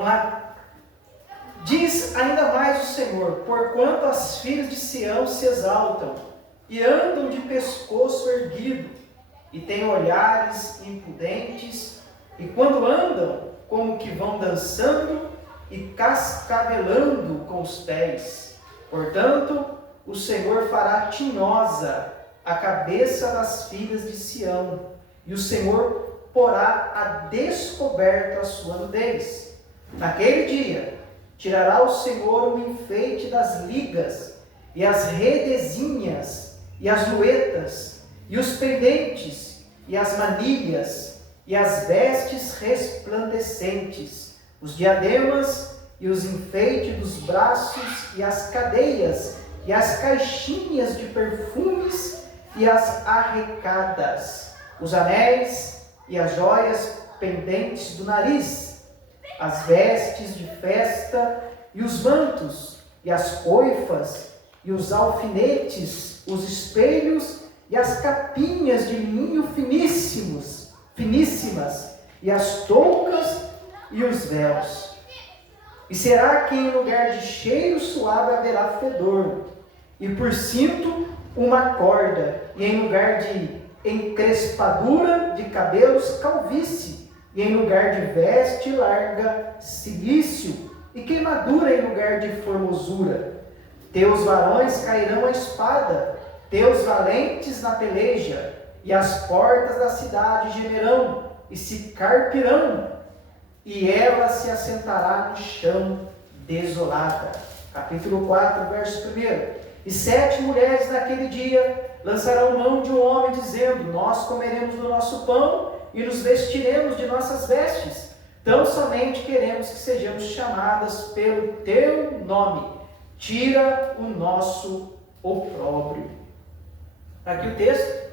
Vamos lá? Diz ainda mais o Senhor: porquanto as filhas de Sião se exaltam e andam de pescoço erguido, e têm olhares impudentes, e quando andam, como que vão dançando e cascavelando com os pés. Portanto, o Senhor fará tinhosa a cabeça das filhas de Sião, e o Senhor porá a descoberto a sua nudez. Naquele dia, tirará o Senhor o enfeite das ligas, e as redezinhas, e as luetas, e os pendentes, e as manilhas, e as vestes resplandecentes, os diademas, e os enfeites dos braços, e as cadeias, e as caixinhas de perfumes, e as arrecadas, os anéis, e as joias pendentes do nariz, as vestes de festa, e os mantos, e as coifas, e os alfinetes, os espelhos, e as capinhas de linho finíssimas, e as toucas, e os véus. E será que em lugar de cheiro suave haverá fedor, e por cinto uma corda, e em lugar de encrespadura de cabelos, calvície, e em lugar de veste larga, cilício, e queimadura em lugar de formosura. Teus varões cairão à espada, teus valentes na peleja, e as portas da cidade gemerão, e se carpirão, e ela se assentará no chão desolada. Capítulo 4, verso 1. E 7 mulheres naquele dia lançarão mão de um homem, dizendo: nós comeremos do nosso pão e nos vestiremos de nossas vestes. Tão somente queremos que sejamos chamadas pelo teu nome. Tira o nosso opróbrio. Aqui o texto,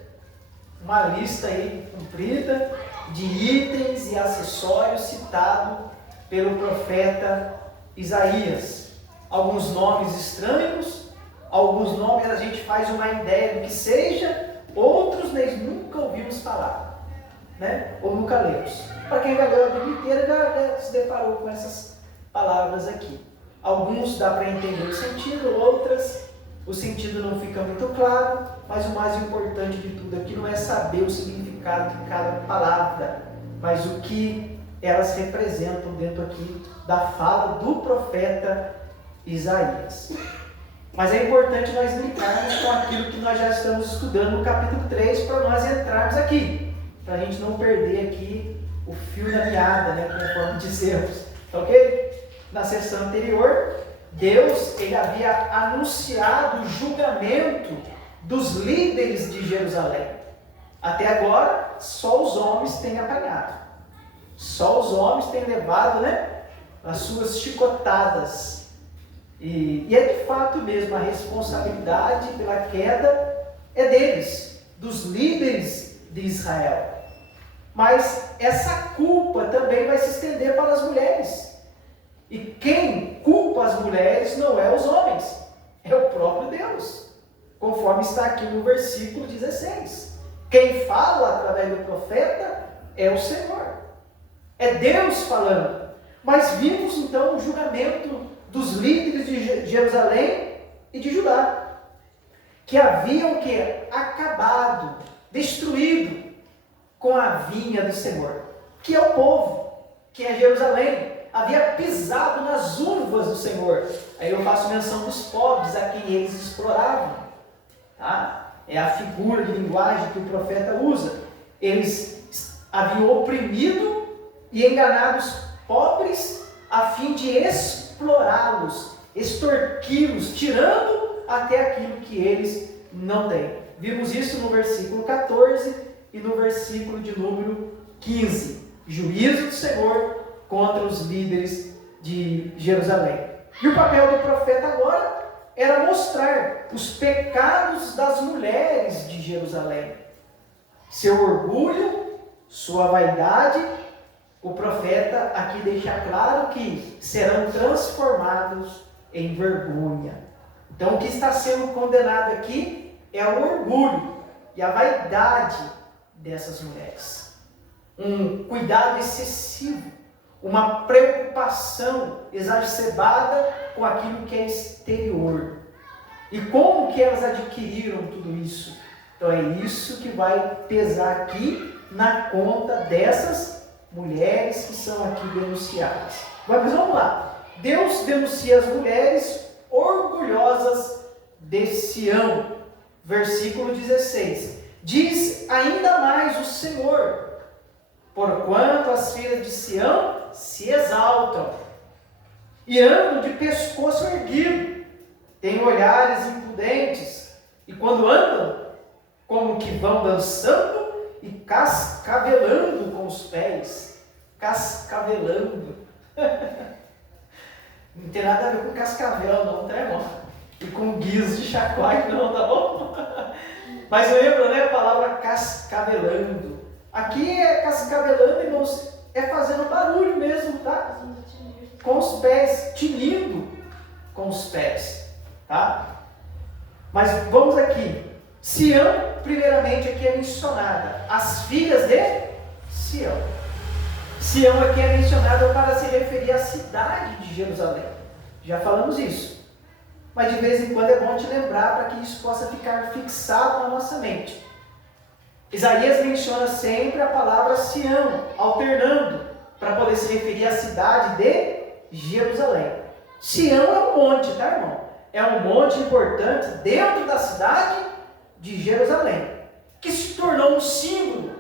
uma lista aí comprida de itens e acessórios citados pelo profeta Isaías. Alguns nomes estranhos, alguns nomes a gente faz uma ideia do que seja, outros nós nunca ouvimos falar, né? Ou nunca lemos. Para quem já leu a Bíblia inteira, já se deparou com essas palavras aqui. Alguns dá para entender o sentido, outras o sentido não fica muito claro, mas o mais importante de tudo aqui não é saber o significado de cada palavra, mas o que elas representam dentro aqui da fala do profeta Isaías. Mas é importante nós ligarmos com aquilo que nós já estamos estudando no capítulo 3 para nós entrarmos aqui, para a gente não perder aqui o fio da meada, né, conforme dizemos, ok? Na sessão anterior, Deus ele havia anunciado o julgamento dos líderes de Jerusalém. Até agora, só os homens têm apanhado. Só os homens têm levado, né, as suas chicotadas. E é de fato mesmo, a responsabilidade pela queda é deles, dos líderes de Israel. Mas essa culpa também vai se estender para as mulheres. E quem culpa as mulheres não é os homens, é o próprio Deus, conforme está aqui no versículo 16. Quem fala através do profeta é o Senhor, é Deus falando. Mas vimos então o julgamento dos líderes de Jerusalém e de Judá, que haviam acabado, destruído com a vinha do Senhor, que é o povo, que é Jerusalém. Havia pisado nas uvas do Senhor. Aí eu faço menção dos pobres a quem eles exploravam. Tá? É a figura de linguagem que o profeta usa. Eles haviam oprimido e enganado os pobres a fim de explorá-los, extorquí-los, tirando até aquilo que eles não têm. Vimos isso no versículo 14 e no versículo de número 15. Juízo do Senhor contra os líderes de Jerusalém. E o papel do profeta agora era mostrar os pecados das mulheres de Jerusalém. Seu orgulho, sua vaidade, o profeta aqui deixa claro que serão transformados em vergonha. Então o que está sendo condenado aqui é o orgulho e a vaidade dessas mulheres. Um cuidado excessivo, uma preocupação exacerbada com aquilo que é exterior. E como que elas adquiriram tudo isso? Então é isso que vai pesar aqui na conta dessas mulheres que são aqui denunciadas. Mas vamos lá. Deus denuncia as mulheres orgulhosas de Sião. Versículo 16. Diz ainda mais o Senhor: porquanto as filhas de Sião se exaltam e andam de pescoço erguido, têm olhares impudentes, e quando andam, como que vão dançando e cascavelando com os pés. Cascavelando. Não tem nada a ver com cascavel, não, tá, irmão? E com guiso de chacoalho, não, tá bom? Mas lembra, né, a palavra cascavelando. Aqui é cascavelando, irmãos, é fazendo barulho mesmo, tá? Com os pés, tinindo com os pés, tá? Mas vamos aqui. Sião, primeiramente, aqui é mencionada. As filhas de Sião. Sião aqui é mencionada para se referir à cidade de Jerusalém. Já falamos isso. Mas de vez em quando é bom te lembrar para que isso possa ficar fixado na nossa mente. Isaías menciona sempre a palavra Sião, alternando, para poder se referir à cidade de Jerusalém. Sião é um monte, tá, irmão? É um monte importante dentro da cidade de Jerusalém, que se tornou um símbolo,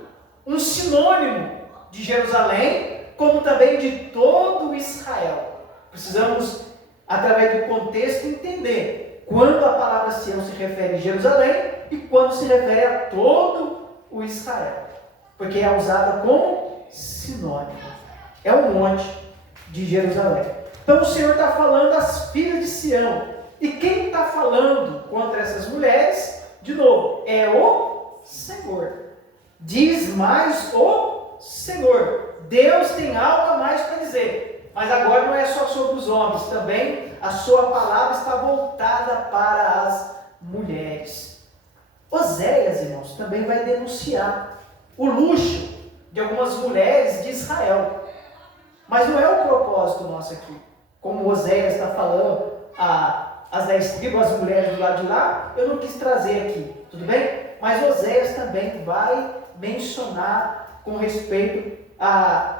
um sinônimo de Jerusalém, como também de todo Israel. Precisamos, através do contexto, entender quando a palavra Sião se refere a Jerusalém e quando se refere a todo o Israel, porque é usada como sinônimo. É um monte de Jerusalém. Então o Senhor está falando às filhas de Sião. E quem está falando contra essas mulheres, de novo, é o Senhor. Diz mais o Senhor. Deus tem algo a mais para dizer. Mas agora não é só sobre os homens, também a sua palavra está voltada para as mulheres. Oséias, irmãos, também vai denunciar o luxo de algumas mulheres de Israel. Mas não é o propósito nosso aqui. Como Oséias está falando, as 10 tribos, as mulheres do lado de lá, eu não quis trazer aqui, tudo bem? Mas Oséias também vai mencionar com respeito à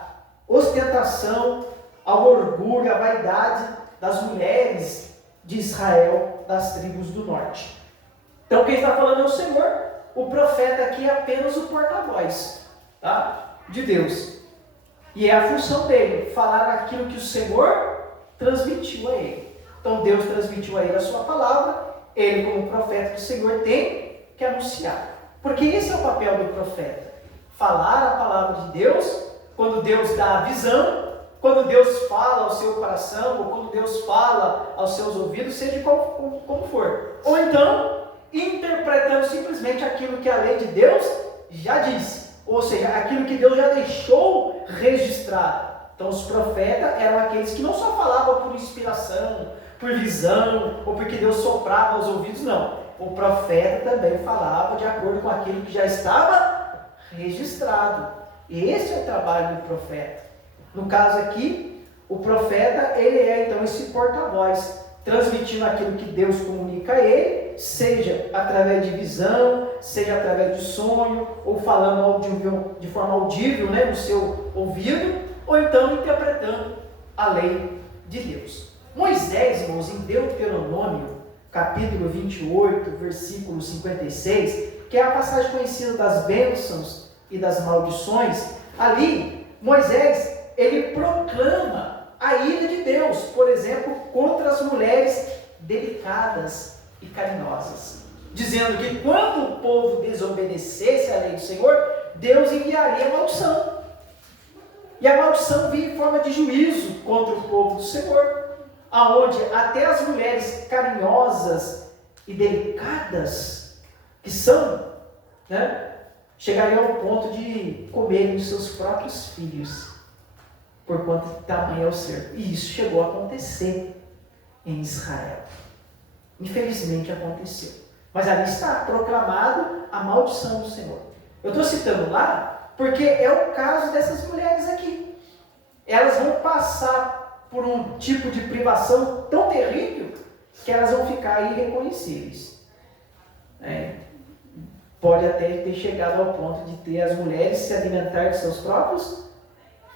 ostentação, ao orgulho, à vaidade das mulheres de Israel, das tribos do norte. Então quem está falando é o Senhor. O profeta aqui é apenas o porta-voz, tá? De Deus. E é a função dele, falar aquilo que o Senhor transmitiu a ele. Então Deus transmitiu a ele a sua palavra, ele como profeta do Senhor tem que anunciar. Porque esse é o papel do profeta. Falar a palavra de Deus, quando Deus dá a visão, quando Deus fala ao seu coração, ou quando Deus fala aos seus ouvidos, seja como for. Ou então, interpretando simplesmente aquilo que a lei de Deus já disse. Ou seja, aquilo que Deus já deixou registrado. Então os profetas eram aqueles que não só falavam por inspiração, por visão, ou porque Deus soprava aos ouvidos, não. O profeta também falava de acordo com aquilo que já estava registrado. E esse é o trabalho do profeta. No caso aqui, o profeta, ele é então esse porta-voz, transmitindo aquilo que Deus comunica a ele, seja através de visão, seja através de sonho, ou falando de forma audível, né, no seu ouvido, ou então interpretando a lei de Deus. Moisés, irmãos, em Deuteronômio, capítulo 28, versículo 56, que é a passagem conhecida das bênçãos e das maldições, ali, Moisés, ele proclama a ira de Deus, por exemplo, contra as mulheres delicadas e carinhosas, dizendo que quando o povo desobedecesse à lei do Senhor, Deus enviaria a maldição. E a maldição vinha em forma de juízo contra o povo do Senhor, aonde até as mulheres carinhosas e delicadas, que são, né, chegariam ao ponto de comerem os seus próprios filhos, por quanto tamanho é o ser. E isso chegou a acontecer em Israel. Infelizmente aconteceu. Mas ali está proclamado a maldição do Senhor. Eu estou citando lá porque é o caso dessas mulheres aqui. elas vão passar por um tipo de privação tão terrível que elas vão ficar irreconhecíveis. Pode até ter chegado ao ponto de ter as mulheres se alimentar de seus próprios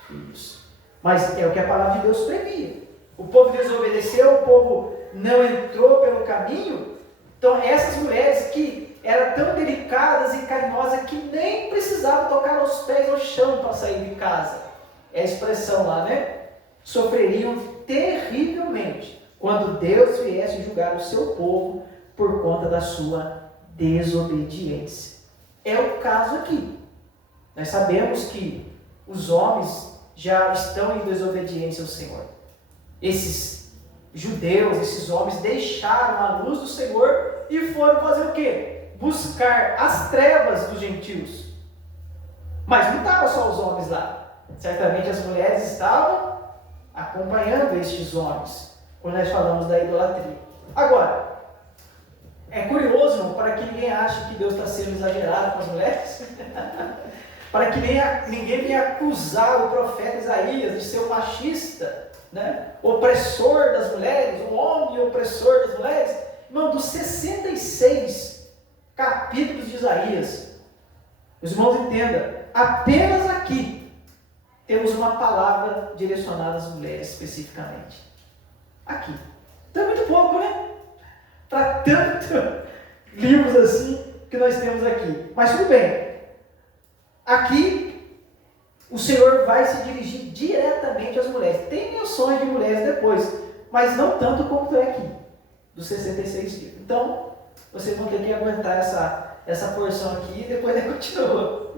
filhos. Mas é o que a palavra de Deus previa. O povo desobedeceu, o povo não entrou pelo caminho. Então essas mulheres que eram tão delicadas e carinhosas que nem precisavam tocar os pés no chão para sair de casa. É a expressão lá, né? Sofreriam terrivelmente quando Deus viesse julgar o seu povo por conta da sua desobediência. É o caso aqui. Nós sabemos que os homens já estão em desobediência ao Senhor. Esses judeus, esses homens deixaram a luz do Senhor e foram fazer o quê? Buscar as trevas dos gentios. Mas não estavam só os homens lá. Certamente as mulheres estavam acompanhando estes homens, quando nós falamos da idolatria. Agora, é curioso, irmão, para que ninguém ache que Deus está sendo exagerado com as mulheres, para que ninguém venha acusar o profeta Isaías de ser um machista, né? Opressor das mulheres, um homem opressor das mulheres. Irmão, dos 66 capítulos de Isaías, os irmãos entendam, apenas aqui temos uma palavra direcionada às mulheres especificamente. Aqui. Então é muito pouco, né? Para tantos livros assim que nós temos aqui. Mas tudo bem. Aqui o Senhor vai se dirigir diretamente às mulheres. Tem menções de mulheres depois, mas não tanto como é aqui, dos 66 livros. Então, vocês vão ter que aguentar essa porção aqui e depois ele continua.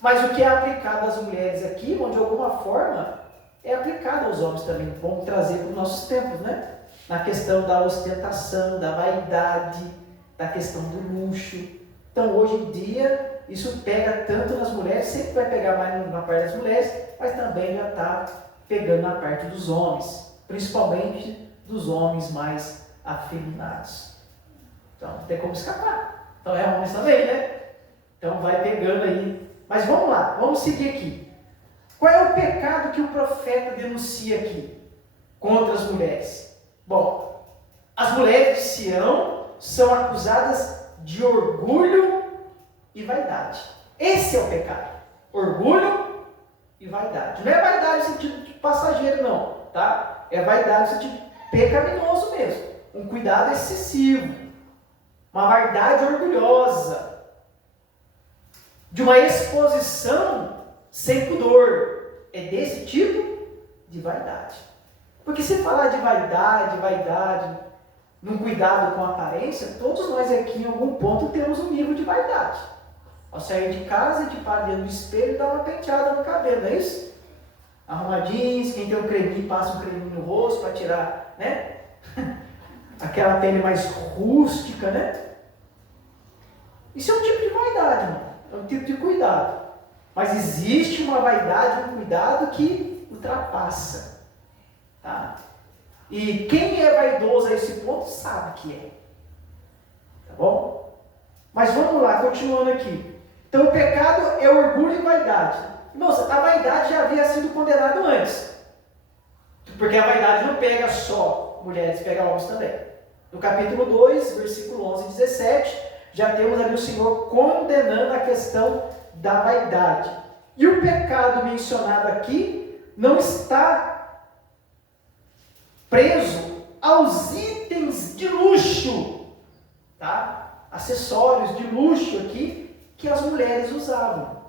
Mas o que é aplicado às mulheres aqui, de alguma forma, é aplicado aos homens também. Vamos trazer para os nossos tempos, né? Na questão da ostentação, da vaidade, da questão do luxo. Então, hoje em dia, isso pega tanto nas mulheres, sempre vai pegar mais na parte das mulheres, mas também já está pegando na parte dos homens, principalmente dos homens mais afeminados. Então, não tem como escapar. Então, é homens também, né? Então, vai pegando aí. Mas vamos lá, vamos seguir aqui. Qual é o pecado que o profeta denuncia aqui contra as mulheres? Bom, as mulheres de Sião são acusadas de orgulho e vaidade. Esse é o pecado. Orgulho e vaidade. Não é vaidade no sentido de passageiro, não, tá? É vaidade no sentido pecaminoso mesmo. Um cuidado excessivo. Uma vaidade orgulhosa. De uma exposição sem pudor. É desse tipo de vaidade. Porque se falar de vaidade, num cuidado com a aparência, todos nós aqui em algum ponto temos um nível de vaidade. Ao sair de casa, a gente para dentro do espelho e dá uma penteada no cabelo, não é isso? Arrumadinhos, quem tem um creminho, passa um creminho no rosto para tirar, né? Aquela pele mais rústica, né? Isso é um tipo de vaidade, irmão. É um tipo de cuidado. Mas existe uma vaidade, um cuidado que ultrapassa. Tá? E quem é vaidoso a esse ponto sabe que é. Tá bom? Mas vamos lá, continuando aqui. Então o pecado é orgulho e vaidade. Irmãos, a vaidade já havia sido condenada antes. Porque a vaidade não pega só mulheres, pega homens também. No capítulo 2, versículo 11 e 17, já temos ali o Senhor condenando a questão da vaidade. E o pecado mencionado aqui não está preso aos itens de luxo, tá? Acessórios de luxo aqui que as mulheres usavam.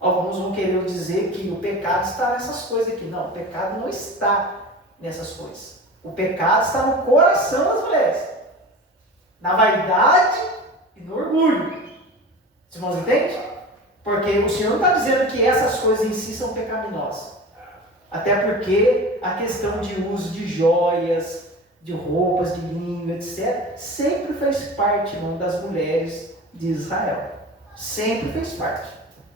Alguns vão querer dizer que o pecado está nessas coisas aqui. Não, o pecado não está nessas coisas. O pecado está no coração das mulheres, na vaidade e no orgulho. Os irmãos entendem? Porque o Senhor não está dizendo que essas coisas em si são pecaminosas. Até porque a questão de uso de joias, de roupas de linho, etc., sempre fez parte, irmão, das mulheres de Israel. Sempre fez parte.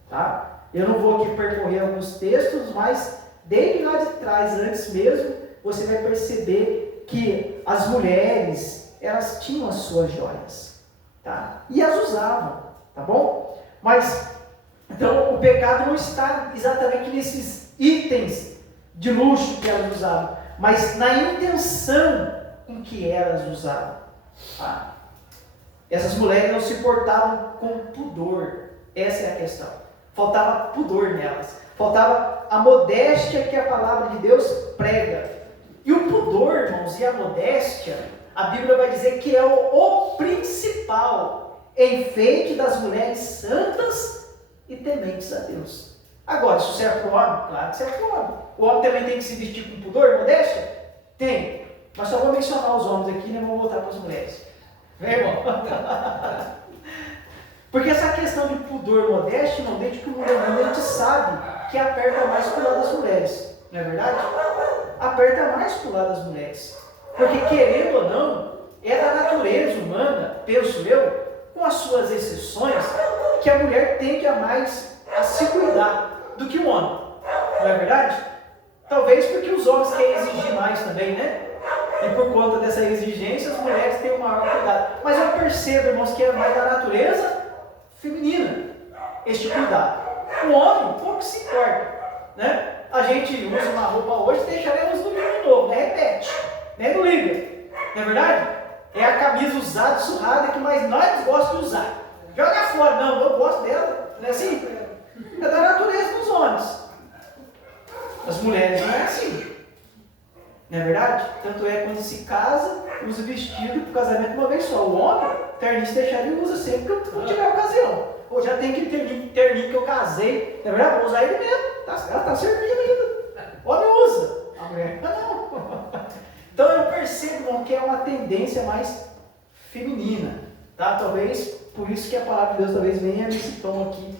Tá? Eu não vou aqui percorrer alguns textos, mas desde lá de trás, antes mesmo, você vai perceber que as mulheres, elas tinham as suas joias. Tá? E as usavam. Tá bom? Mas, então, o pecado não está exatamente nesses itens de luxo que elas usavam, mas na intenção com que elas usavam. Tá? Essas mulheres não se portavam com pudor. Essa é a questão. Faltava pudor nelas. Faltava a modéstia que a palavra de Deus prega. E o pudor, irmãos, e a modéstia, a Bíblia vai dizer que é o principal enfeite das mulheres santas e tementes a Deus. Agora, isso serve para o homem? Claro que serve para o homem. O homem também tem que se vestir com pudor e modéstia? Tem. Mas só vou mencionar os homens aqui e não vou voltar para as mulheres. Vem, irmão? Porque essa questão de pudor e modéstia, irmão, desde que o mundo é mundo, a gente sabe que aperta mais para o lado das mulheres. Não é verdade? Aperta mais para o lado das mulheres. Porque, querendo ou não, é da natureza humana, penso eu, com as suas exceções, que a mulher tende a mais a se cuidar do que o homem. Não é verdade? Talvez porque os homens querem exigir mais também, né? E por conta dessa exigência, as mulheres têm um maior cuidado. Mas eu percebo, irmãos, que é mais da natureza feminina este cuidado. O homem pouco se importa, né? A gente usa uma roupa hoje, deixaremos no domingo novo, né? Repete, né? Não liga, não é verdade? É a camisa usada, surrada, que mais nós gostamos de usar. Joga fora, não, eu gosto dela, não é assim? É da natureza dos homens. As mulheres não é assim, não é verdade? Tanto é quando se casa, usa vestido para o casamento uma vez só. O homem, terninho se deixar, ele usa sempre que eu tiver ocasião. Ou já tem aquele terninho que eu casei, não é verdade? Vou usar ele mesmo. Ela está servindo ainda. O homem usa. A mulher não. Então eu percebo, irmão, que é uma tendência mais feminina. Tá? Talvez por isso que a palavra de Deus talvez venha nesse tom aqui.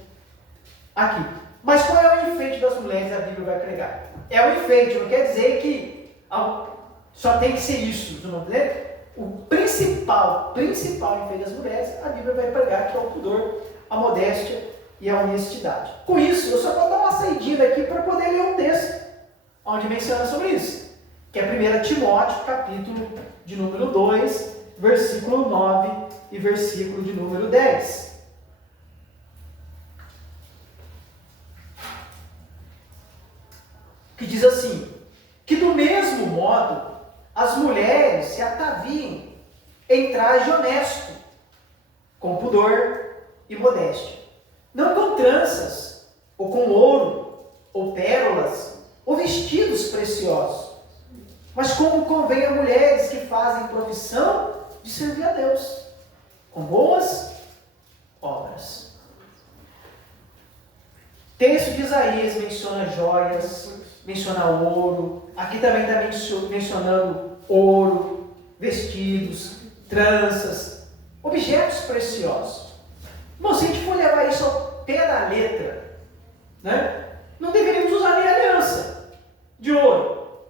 Mas qual é o enfeite das mulheres que a Bíblia vai pregar? É o enfeite, não quer dizer que só tem que ser isso, não é? O principal enfeite das mulheres, a Bíblia vai pregar, que é o pudor, a modéstia e a honestidade. Com isso, eu só vou dar uma saidinha daqui para poder ler um texto onde menciona sobre isso, que é 1 Timóteo, capítulo de número 2, versículo 9 e versículo de número 10. Que diz assim: que do mesmo modo as mulheres se ataviem em traje honesto, com pudor e modéstia, não com tranças, ou com ouro, ou pérolas, ou vestidos preciosos, mas como convém a mulheres que fazem profissão de servir a Deus, com boas obras. O texto de Isaías menciona joias, menciona ouro, aqui também está mencionando ouro, vestidos, tranças, objetos preciosos. Bom, se a gente for levar isso ao pé da letra, né, não deveríamos usar nem aliança de ouro,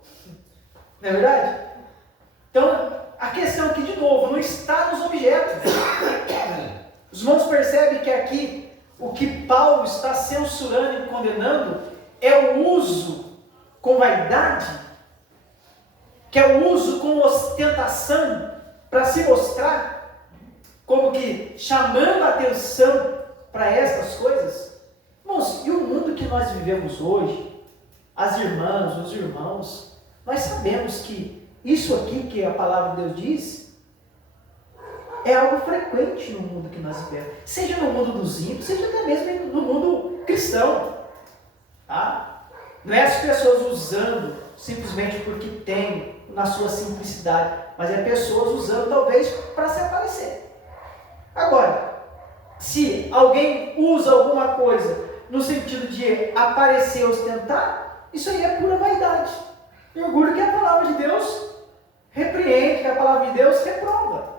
não é verdade? Então, a questão aqui de novo, não está nos objetos. Os irmãos percebem que aqui o que Paulo está censurando e condenando é o uso com vaidade, que é o uso com ostentação para se mostrar, como que chamando a atenção para essas coisas. Irmãos, e o mundo que nós vivemos hoje, as irmãs, os irmãos, nós sabemos que isso aqui que a palavra de Deus diz é algo frequente no mundo que nós vivemos, seja no mundo dos ímpios, seja até mesmo no mundo cristão, tá? Não é as pessoas usando simplesmente porque tem na sua simplicidade, mas é pessoas usando talvez para se aparecer. Agora, se alguém usa alguma coisa no sentido de aparecer, ostentar, isso aí é pura vaidade e orgulho que a palavra de Deus repreende, que a palavra de Deus reprova.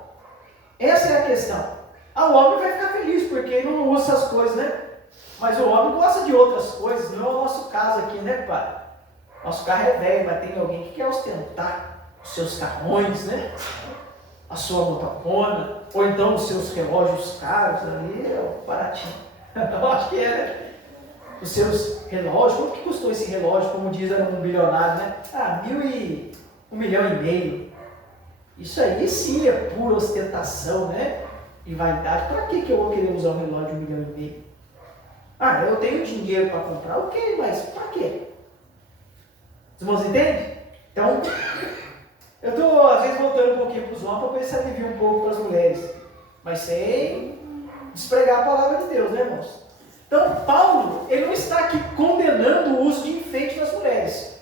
Essa é a questão. O homem vai ficar feliz porque ele não usa essas coisas, né? Mas o homem gosta de outras coisas, não é o nosso caso aqui, né, pai? Nosso carro é velho, mas tem alguém que quer ostentar os seus carrões, né? A sua motocona, ou então os seus relógios caros ali, é o baratinho. Eu acho que é, né? Os seus relógios, quanto que custou esse relógio? Como diz, era um bilionário, né? $1,5 milhão. Isso aí sim é pura ostentação, né? E vaidade. Para que eu vou querer usar um relógio de $1,5 milhão? Eu tenho dinheiro para comprar, ok, mas para quê? Os irmãos entendem? Então, eu estou às vezes voltando um pouquinho para os homens para ver se alivia um pouco para as mulheres. Mas sem despregar a palavra de Deus, né, irmãos? Então, Paulo, ele não está aqui condenando o uso de enfeite nas mulheres.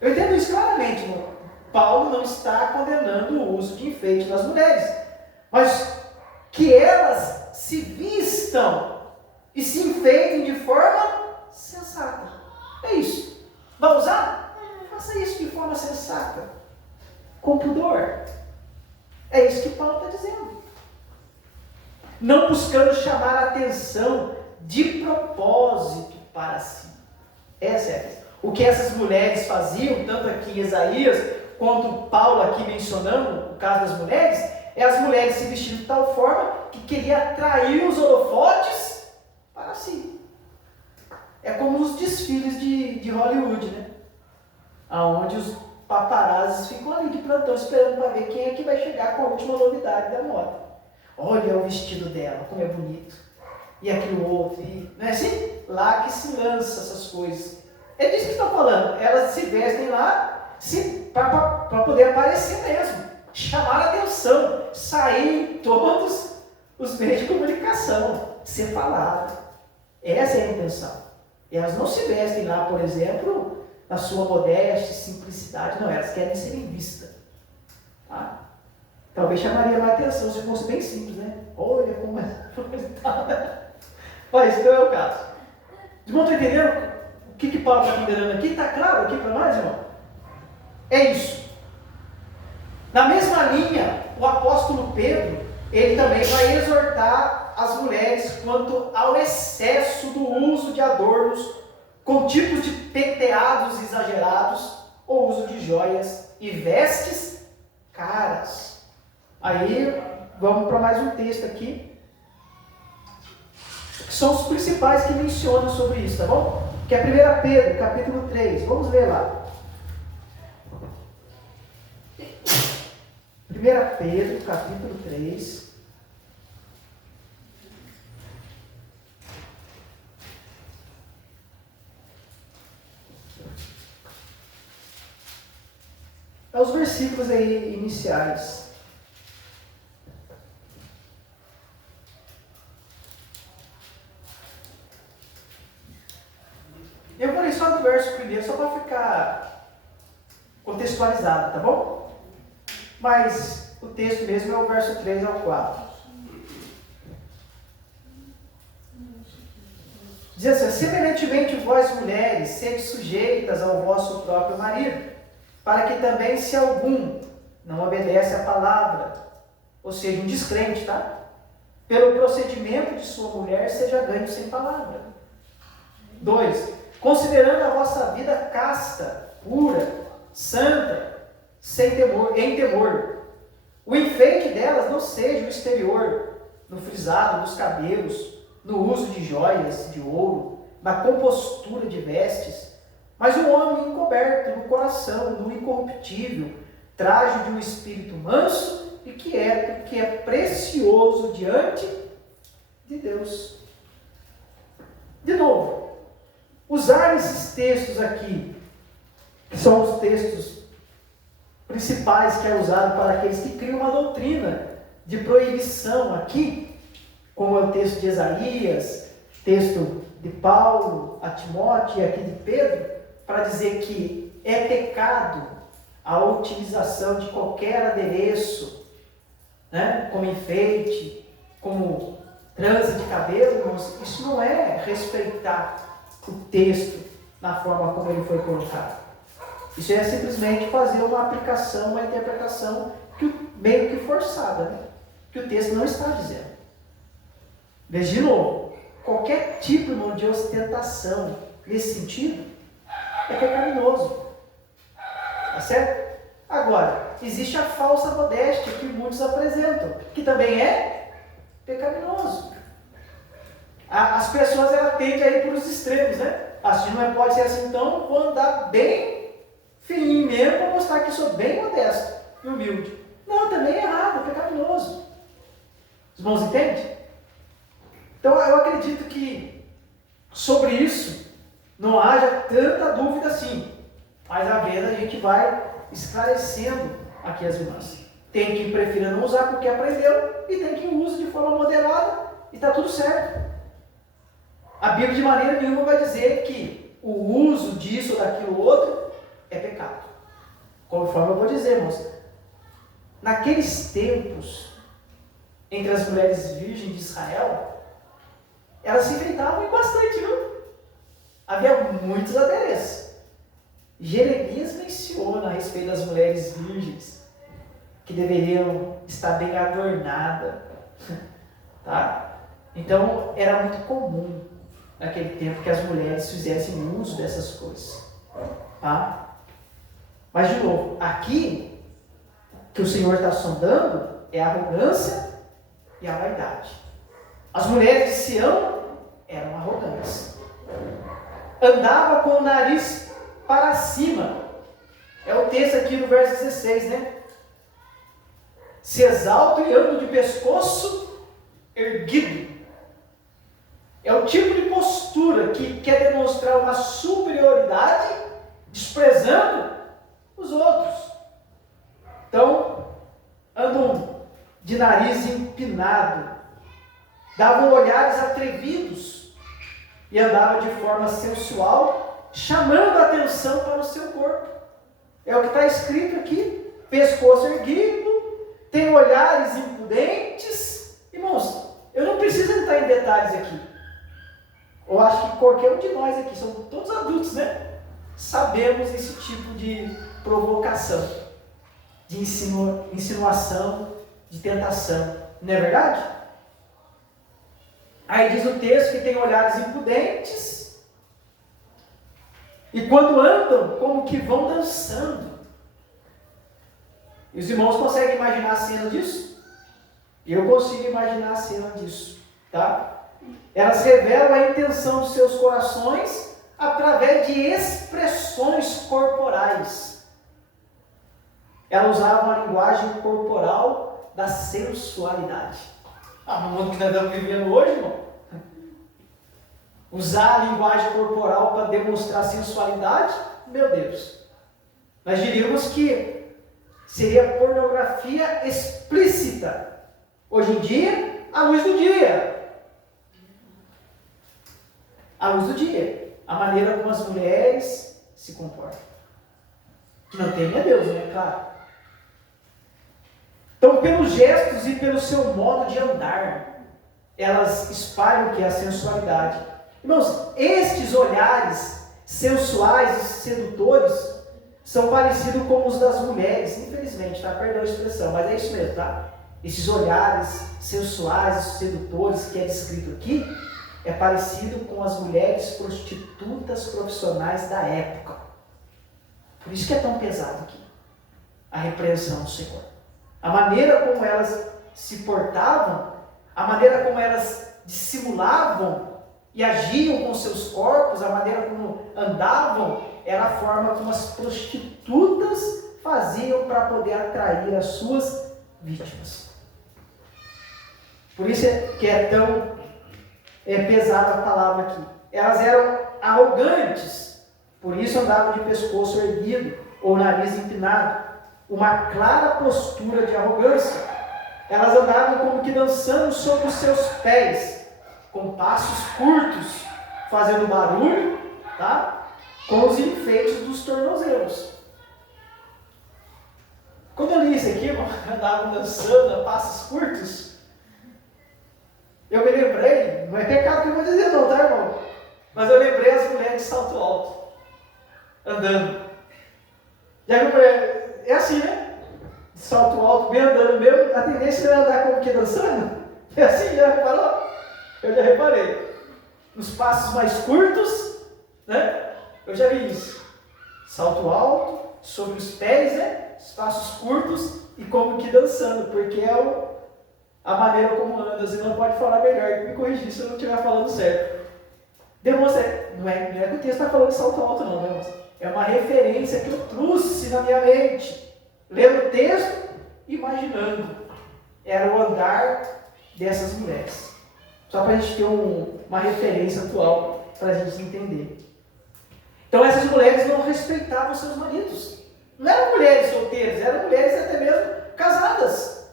Eu entendo isso claramente, irmão. Paulo não está condenando o uso de enfeite nas mulheres. Mas que elas se vistam e se enfeitem de forma sensata. É isso. Vai usar? Faça isso de forma sensata. Com pudor. É isso que Paulo está dizendo. Não buscando chamar a atenção de propósito para si. Essa é a questão. O que essas mulheres faziam, tanto aqui em Isaías, quanto Paulo aqui mencionando o caso das mulheres, é as mulheres se vestindo de tal forma que queria atrair os holofotes para si. É como os desfiles de Hollywood, né? Onde os paparazzis ficam ali de plantão esperando para ver quem é que vai chegar com a última novidade da moda. Olha o vestido dela, como é bonito. E aquilo outro. Não é assim? Lá que se lança essas coisas. É disso que estão falando. Elas se vestem lá para poder aparecer mesmo. Chamar a atenção. Sair em todos os meios de comunicação. Ser falado. Essa é a intenção. Elas não se vestem lá, por exemplo, na sua modéstia, simplicidade. Não, elas querem ser vistas. Tá? Talvez chamaria mais atenção se fosse bem simples, né? Olha como é. Mas não é o caso. Os irmãos estão entendendo o que Paulo está condenando aqui? Está claro aqui para nós, irmão? É isso. Na mesma linha, o apóstolo Pedro, ele também vai exortar as mulheres quanto ao excesso do uso de adornos com tipos de penteados exagerados ou uso de joias e vestes caras. Aí, vamos para mais um texto aqui, que são os principais que mencionam sobre isso, tá bom? Que é 1 Pedro, capítulo 3. Vamos ler lá. 1 Pedro, capítulo 3. É os versículos aí iniciais. Eu vou ler só do verso primeiro, só para ficar contextualizado, tá bom? Mas o texto mesmo é o verso 3 ao 4. Diz assim: semelhantemente vós mulheres, sede sujeitas ao vosso próprio marido, para que também, se algum não obedece à palavra, ou seja, um descrente, tá? Pelo procedimento de sua mulher, seja ganho sem palavra. 2. Considerando a vossa vida casta, pura, santa, sem temor, em temor. O enfeite delas não seja o exterior, no frisado dos cabelos, no uso de joias, de ouro, na compostura de vestes, mas o homem encoberto no coração, no incorruptível, traje de um espírito manso e quieto, que é precioso diante de Deus. De novo, usar esses textos aqui, que são os textos principais que é usado para aqueles que criam uma doutrina de proibição aqui, como é o texto de Isaías, texto de Paulo a Timóteo e aqui de Pedro, para dizer que é pecado a utilização de qualquer adereço, né, como enfeite, como trança de cabelo, irmãos. Isso não é respeitar o texto na forma como ele foi colocado. Isso é simplesmente fazer uma aplicação, uma interpretação meio que forçada, né? Que o texto não está dizendo. Veja de novo, qualquer tipo, irmão, de ostentação nesse sentido é pecaminoso. Tá certo? Agora, existe a falsa modéstia que muitos apresentam, que também é pecaminoso. As pessoas elas tendem a ir por os extremos, né? Assim não pode ser assim, então vou andar bem fininho mesmo para mostrar que sou bem modesto e humilde. Não, também é errado, é pecaminoso. Os irmãos entendem? Então eu acredito que sobre isso não haja tanta dúvida assim. esclarecendo aqui as irmãs. Tem quem prefira não usar porque aprendeu, e tem quem usa de forma moderada, e está tudo certo. A Bíblia de maneira nenhuma vai dizer que o uso disso ou daquilo outro é pecado. Conforme eu vou dizer, irmãos, naqueles tempos, entre as mulheres virgens de Israel, elas se enfeitavam e bastante, viu? Havia muitos adereços. Jeremias menciona a respeito das mulheres virgens, que deveriam estar bem adornadas. Tá? Então, era muito comum naquele tempo que as mulheres fizessem uso dessas coisas. Tá? Mas, de novo, aqui, que o Senhor está sondando é a arrogância e a vaidade. As mulheres de Sião eram arrogantes. Andava com o nariz para cima. É o texto aqui no verso 16, né? Se exaltam e andam de pescoço erguido. É o tipo de postura que quer demonstrar uma superioridade, desprezando os outros. Então, andam de nariz empinado, davam olhares atrevidos e andavam de forma sensual, chamando a atenção para o seu corpo. É o que está escrito aqui: pescoço erguido, tem olhares impudentes. Irmãos, eu não preciso entrar em detalhes aqui. Eu acho que qualquer um de nós aqui, somos todos adultos, né? Sabemos esse tipo de provocação, de insinuação, de tentação. Não é verdade? Aí diz o texto que tem olhares impudentes, e quando andam, como que vão dançando. E os irmãos conseguem imaginar a cena disso? Eu consigo imaginar a cena disso, tá? Elas revelam a intenção dos seus corações através de expressões corporais. Elas usavam a linguagem corporal da sensualidade. No mundo que nós estamos vivendo hoje, irmão, usar a linguagem corporal para demonstrar sensualidade, meu Deus, nós diríamos que seria pornografia explícita. Hoje em dia, à luz do dia. À luz do dia. A maneira como as mulheres se comportam. Que não temem a Deus, né? Claro. Então, pelos gestos e pelo seu modo de andar, elas espalham o que é a sensualidade. Irmãos, estes olhares sensuais e sedutores são parecidos com os das mulheres, infelizmente, tá? Perdão a expressão, mas é isso mesmo, tá? Esses olhares sensuais e sedutores que é descrito aqui, é parecido com as mulheres prostitutas profissionais da época. Por isso que é tão pesado aqui a repreensão do Senhor. A maneira como elas se portavam, a maneira como elas dissimulavam e agiam com seus corpos, a maneira como andavam, era a forma como as prostitutas faziam para poder atrair as suas vítimas. Por isso que é tão pesada a palavra aqui. Elas eram arrogantes, por isso andavam de pescoço erguido ou nariz empinado. Uma clara postura de arrogância. Elas andavam como que dançando sobre os seus pés, com passos curtos, fazendo barulho, tá? Com os enfeites dos tornozelos. Quando eu li isso aqui, andavam dançando a passos curtos, eu me lembrei, não é pecado que eu vou dizer não, tá, irmão? Mas eu lembrei as mulheres de salto alto, andando. Já que é assim, né? De salto alto, bem andando mesmo, a tendência é andar como que dançando. É assim, já reparou? Eu já reparei. Nos passos mais curtos, né? Eu já vi isso. Salto alto, sobre os pés, né? Os passos curtos e como que dançando, porque é a maneira como anda. Você não pode falar melhor, me corrigir se eu não estiver falando certo. Demonstra, não é que o texto está falando de salto alto não, né, irmãos? É uma referência que eu trouxe na minha mente, lendo o texto, imaginando. Era o andar dessas mulheres. Só para a gente ter uma referência atual, para a gente entender. Então essas mulheres não respeitavam seus maridos. não eram mulheres solteiras, eram mulheres até mesmo casadas,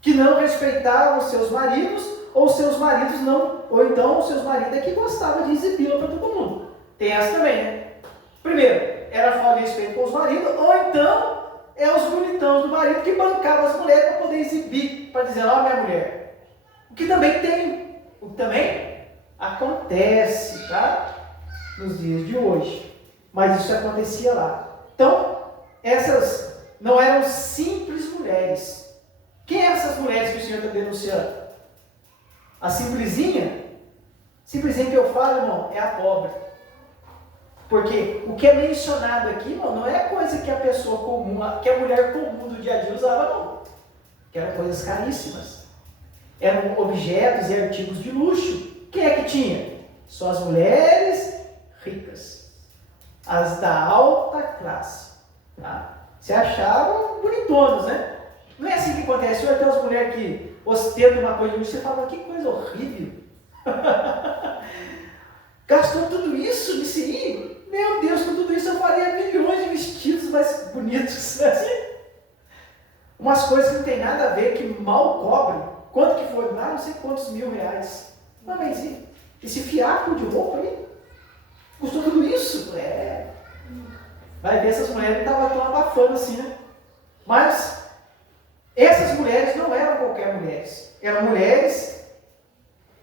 que não respeitavam seus maridos, ou seus maridos não, ou então os seus maridos é que gostavam de exibi-la para todo mundo. Tem essa também, né? Primeiro, era falta de respeito com os maridos, ou então é os bonitões do marido que bancavam as mulheres para poder exibir, para dizer, ó, minha mulher. O que também acontece, tá? Nos dias de hoje. Mas isso acontecia lá. Então, essas não eram simples mulheres. Quem eram essas mulheres que o Senhor está denunciando? A simplesinha? Simplesinha que eu falo, irmão, é a pobre. Porque o que é mencionado aqui, irmão, não é coisa que a pessoa comum, que a mulher comum do dia a dia usava, não. Que eram coisas caríssimas. Eram objetos e artigos de luxo. Quem é que tinha? Só as mulheres ricas. As da alta classe. Tá? Se achavam bonitonas, né? Não é assim que acontece. Hoje tem as mulheres que ostentam uma coisa de luxo, você fala, que coisa horrível. Gastou tudo isso nisso aí? Meu Deus, com tudo isso eu faria milhões de vestidos mais bonitos. Assim? Umas coisas que não tem nada a ver, que mal cobram. Quanto que foi? Não sei quantos R$1.000. Mas e esse fiapo de roupa aí? Custou tudo isso? Vai ver, essas mulheres não estavam tão abafando assim, né? Mas essas mulheres não eram qualquer mulheres. Eram mulheres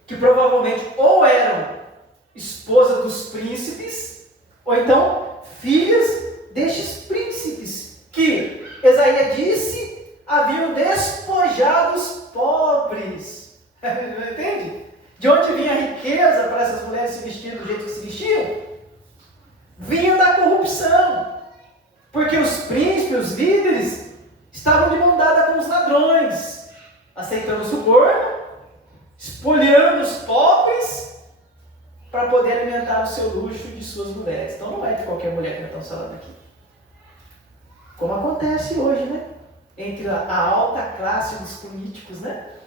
que provavelmente ou eram esposas dos príncipes, ou então filhas destes príncipes, que Esaías disse haviam despojado os pobres. Entende? De onde vinha a riqueza para essas mulheres se vestirem do jeito que se vestiam? Vinha da corrupção. Porque os príncipes, os líderes, estavam de mão dada com os ladrões, aceitando o suborno, espoliando os pobres, para poder alimentar o seu luxo de suas mulheres. Então não é de qualquer mulher que nós estamos falando aqui. Como acontece hoje, né? Entre a alta classe dos políticos, né?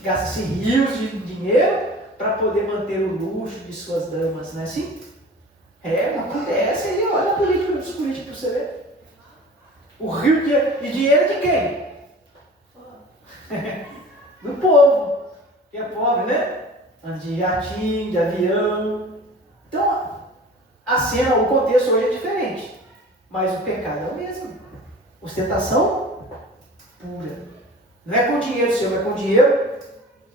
Gasta-se rios de dinheiro para poder manter o luxo de suas damas, não é assim? Acontece aí, olha a política dos políticos para você ver. O rio de dinheiro de quem? Do povo, que é pobre, né? Anda de jatinho, de avião. Então, a cena, o contexto hoje é diferente. Mas o pecado é o mesmo. Ostentação pura. Não é com dinheiro seu, é com dinheiro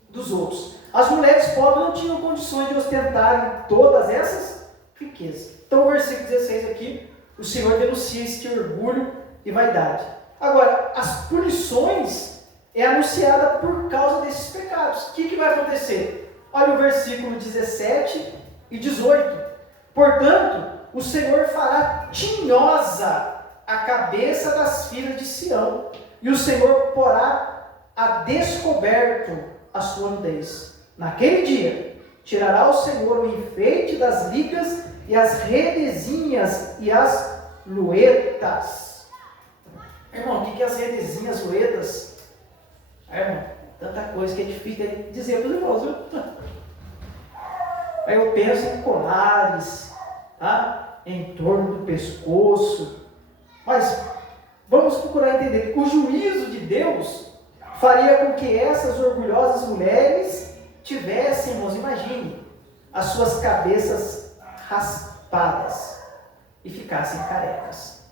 dos outros. As mulheres pobres não tinham condições de ostentarem todas essas riquezas. Então, o versículo 16 aqui, o Senhor denuncia este orgulho e vaidade. Agora, as punições é anunciada por causa desses pecados. O que vai acontecer? Olha o versículo 17 e 18. Portanto, o Senhor fará tinhosa a cabeça das filhas de Sião, e o Senhor porá a descoberto a sua nudez. Naquele dia, tirará o Senhor o enfeite das ligas e as redezinhas e as luetas. Irmão, o que é as redezinhas, luetas? Irmão, tanta coisa que é difícil de dizer para os irmãos, viu? Aí eu penso em colares, tá? Em torno do pescoço. Mas vamos procurar entender que o juízo de Deus faria com que essas orgulhosas mulheres tivessem, irmãos, imagine, as suas cabeças raspadas e ficassem carecas.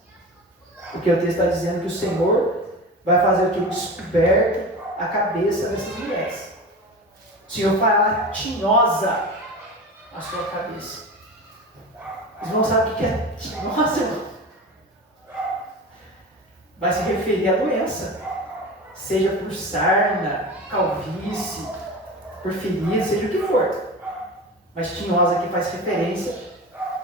Porque o texto está dizendo que o Senhor vai fazer o que? Descoberto a cabeça dessas mulheres. O Senhor fará tinhosa a sua cabeça. Os irmãos sabem o que é tinhosa, irmão? Vai se referir à doença, seja por sarna, calvície, por ferida, seja o que for. Mas tinhosa aqui faz referência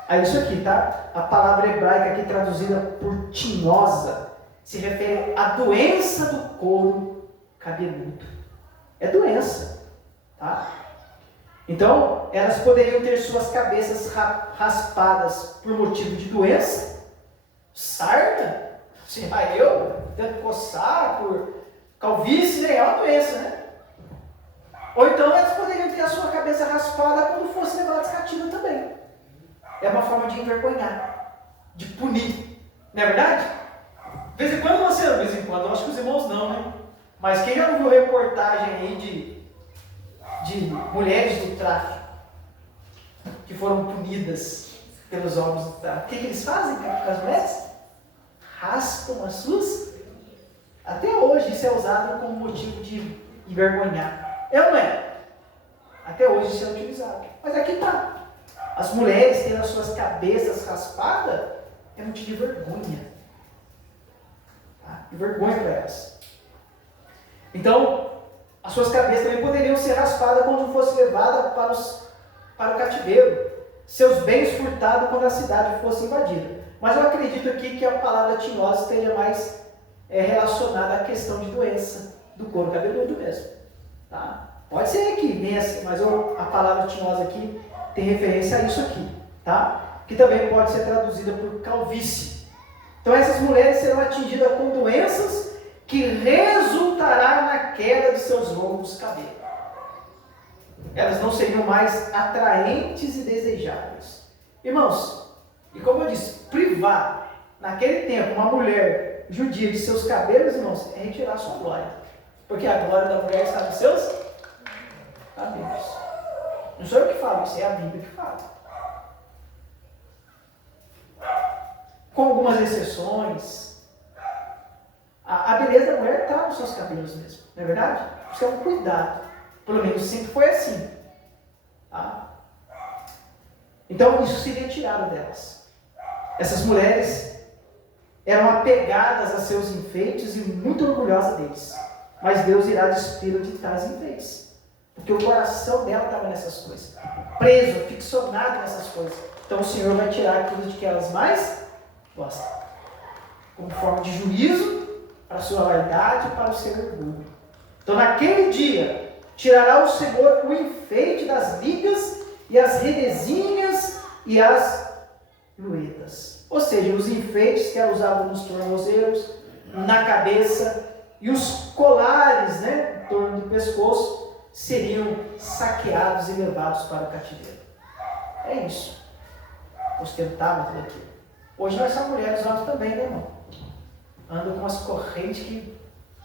a isso aqui, tá? A palavra hebraica aqui traduzida por tinhosa se refere à doença do couro cabeludo. É doença, tá? Então, elas poderiam ter suas cabeças raspadas por motivo de doença, sarna. Se eu tento coçar por calvície, né? É uma doença, né? Ou então elas poderiam ter a sua cabeça raspada quando fossem levadas cativas também. É uma forma de envergonhar, de punir. Não é verdade? De vez em quando você, de vez em quando, eu acho que os irmãos não, né? Mas quem já não viu reportagem aí de mulheres do tráfico que foram punidas pelos homens do tráfico? O que eles fazem com as mulheres? Raspam as suas. Até hoje isso é usado como motivo de envergonhar. É ou não é? Até hoje isso é utilizado. Mas aqui está. As mulheres tendo as suas cabeças raspadas é motivo de vergonha. De vergonha para elas. Então, as suas cabeças também poderiam ser raspadas quando fosse levada para o cativeiro. Seus bens furtados quando a cidade fosse invadida. Mas eu acredito aqui que a palavra tinose esteja mais relacionada à questão de doença do couro cabeludo mesmo. Tá? Pode ser que venha assim, mas a palavra tinose aqui tem referência a isso aqui. Tá? Que também pode ser traduzida por calvície. Então essas mulheres serão atingidas com doenças que resultará na queda de seus longos cabelos. Elas não seriam mais atraentes e desejáveis. Irmãos, e como eu disse, privar naquele tempo uma mulher judia de seus cabelos, irmãos, é retirar a sua glória. Porque a glória da mulher está nos seus cabelos. Não sou eu que falo, isso é a Bíblia que fala. Com algumas exceções, a beleza da mulher está nos seus cabelos mesmo, não é verdade? Isso é um cuidado. Pelo menos sempre foi assim. Tá? Então isso seria tirado delas. Essas mulheres eram apegadas a seus enfeites e muito orgulhosas deles. Mas Deus irá despê-la de tais enfeites. Porque o coração dela estava nessas coisas. Preso, ficcionado nessas coisas. Então o Senhor vai tirar aquilo de que elas mais gostam. Como forma de juízo para a sua vaidade e para o seu orgulho. Então naquele dia, tirará o Senhor o enfeite das ligas e as redezinhas e as luetas. Ou seja, os enfeites que ela usava nos tornozelos, na cabeça e os colares, né, em torno do pescoço, seriam saqueados e levados para o cativeiro. É isso. Ostentavam tudo aquilo. Hoje nós somos mulheres, homens também, né, irmão? Andam com umas correntes que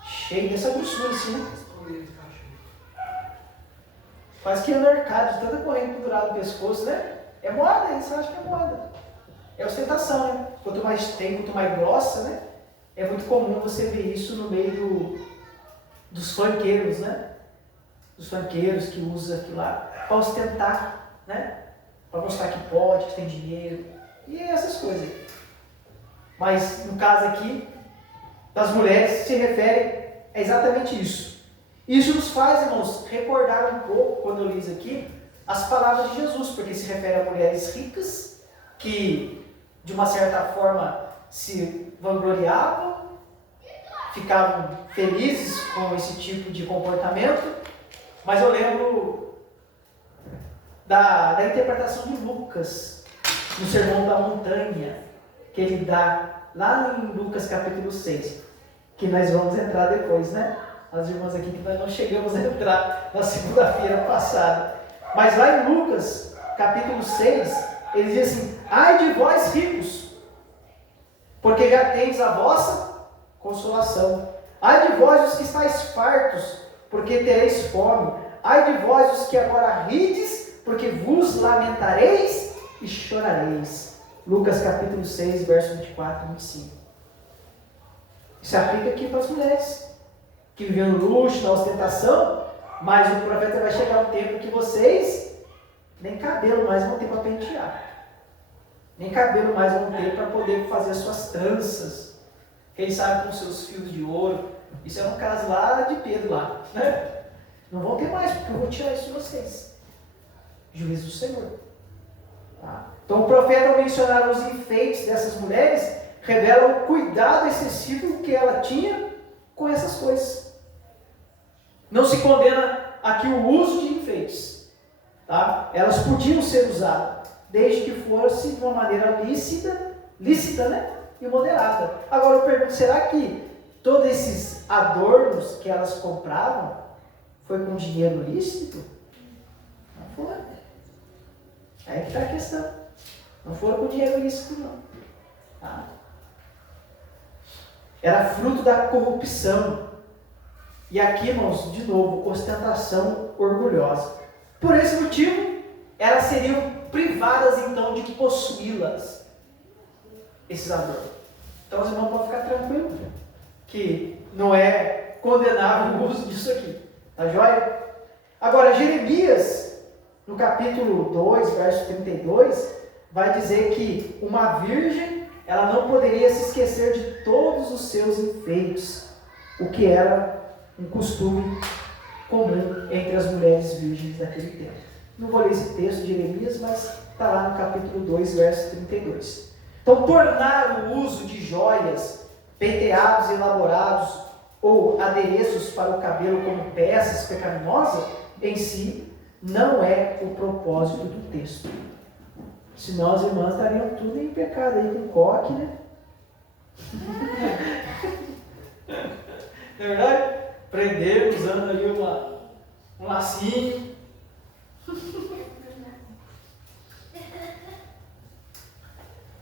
cheias dessa grossura assim, né? Faz que anda arcado, de tanta corrente pendurada no pescoço, né? É moda, eles acham que é moda. É ostentação, né? Quanto mais tem, quanto mais grossa, né? É muito comum você ver isso no meio dos funkeiros, né? Dos funkeiros que usam aquilo lá para ostentar, né? Para mostrar que pode, que tem dinheiro. E essas coisas. Mas no caso aqui, das mulheres, se refere a exatamente isso. Isso nos faz, irmãos, recordar um pouco, quando eu li isso aqui, as palavras de Jesus, porque se refere a mulheres ricas, que de uma certa forma se vangloriavam, ficavam felizes com esse tipo de comportamento. Mas eu lembro da interpretação de Lucas, no Sermão da Montanha, que ele dá lá em Lucas capítulo 6, que nós vamos entrar depois, né? As irmãs aqui que nós não chegamos a entrar na segunda-feira passada. Mas lá em Lucas capítulo 6, ele diz assim: ai de vós ricos, porque já tendes a vossa consolação. Ai de vós os que estáis fartos, porque tereis fome. Ai de vós os que agora rides, porque vos lamentareis e chorareis. Lucas capítulo 6, verso 24 e 25. Isso se aplica aqui para as mulheres que viviam no luxo, na ostentação, mas o profeta vai chegar um tempo que vocês nem cabelo mais vão ter para pentear. Nem cabelo mais vão ter para poder fazer as suas tranças. Quem sabe com seus fios de ouro. Isso é um caso lá de Pedro lá, né? Não vão ter mais, porque eu vou tirar isso de vocês. Juízo do Senhor. Tá? Então o profeta, ao mencionar os enfeites dessas mulheres, revela o cuidado excessivo que ela tinha com essas coisas. Não se condena aqui o uso de enfeites. Tá? Elas podiam ser usadas, desde que fosse de uma maneira lícita, né? E moderada. Agora eu pergunto, será que todos esses adornos que elas compravam foi com dinheiro lícito? Não foi. Aí que está a questão. Não foram com dinheiro lícito, não. Tá? era fruto da corrupção. E aqui, irmãos, de novo, ostentação orgulhosa. Por esse motivo, elas seriam privadas então de possuí-las, esses adornos. Então os irmãos podem ficar tranquilos, que não é condenável o uso disso aqui. Tá joia? Agora, Jeremias, no capítulo 2, verso 32, vai dizer que uma virgem, ela não poderia se esquecer de todos os seus enfeites, o que era um costume comum entre as mulheres virgens daquele tempo. Não vou ler esse texto de Jeremias, mas está lá no capítulo 2, verso 32. Então, tornar o uso de joias, penteados elaborados ou adereços para o cabelo como peças pecaminosas, em si, não é o propósito do texto. Senão as irmãs estariam tudo em pecado aí com coque, né? Não é verdade? Prender usando ali um lacinho.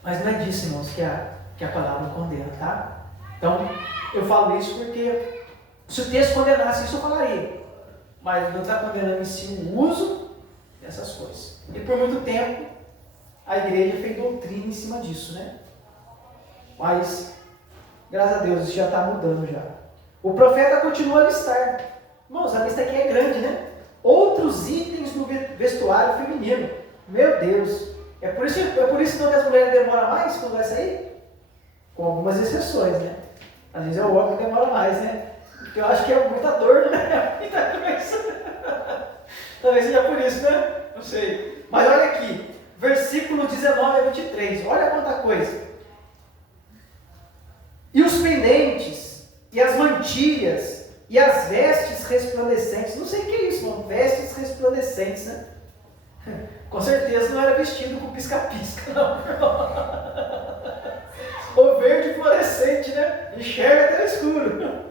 Mas não é disso, irmãos, que a palavra condena, tá? Então, eu falo isso porque se o texto condenasse isso, eu falaria. Mas não está condenando em si o uso dessas coisas. E por muito tempo, a igreja fez doutrina em cima disso, né? Mas, graças a Deus, isso já está mudando já. O profeta continua a listar. Irmãos, a lista aqui é grande, né? Outros itens do vestuário feminino. Meu Deus! É por isso então que as mulheres demoram mais quando vai sair? Com algumas exceções, né? Às vezes é o homem que demora mais, né? Porque eu acho que é muita dor, né? Muita coisa. Talvez seja por isso, né? Não sei. Mas olha aqui, versículo 19 a 23. Olha quanta coisa. E os pendentes, e as mantilhas, e as vestes resplandecentes. Não sei o que é isso, mano. Vestes resplandecentes, né? Com certeza não era vestido com pisca-pisca, não. Ou verde fluorescente, né? Enxerga até no escuro.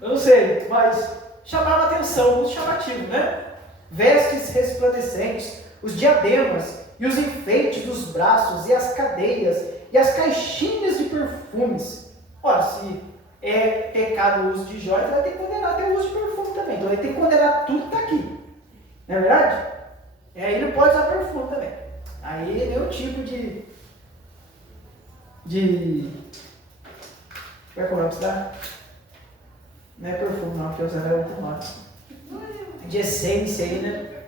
Eu não sei, mas chamava atenção, muito chamativo, né? Vestes resplandecentes, os diademas e os enfeites dos braços e as cadeias e as caixinhas de perfumes. Ora, se é pecado o uso de joias, vai ter que condenar até o uso de perfume também. Então vai ter que condenar tudo que está aqui. Não é verdade? E aí não pode usar perfume também. Aí é nenhum tipo de como é que é o nome que dá? Não é perfume não, porque eu usava muito mais. De essência aí, né?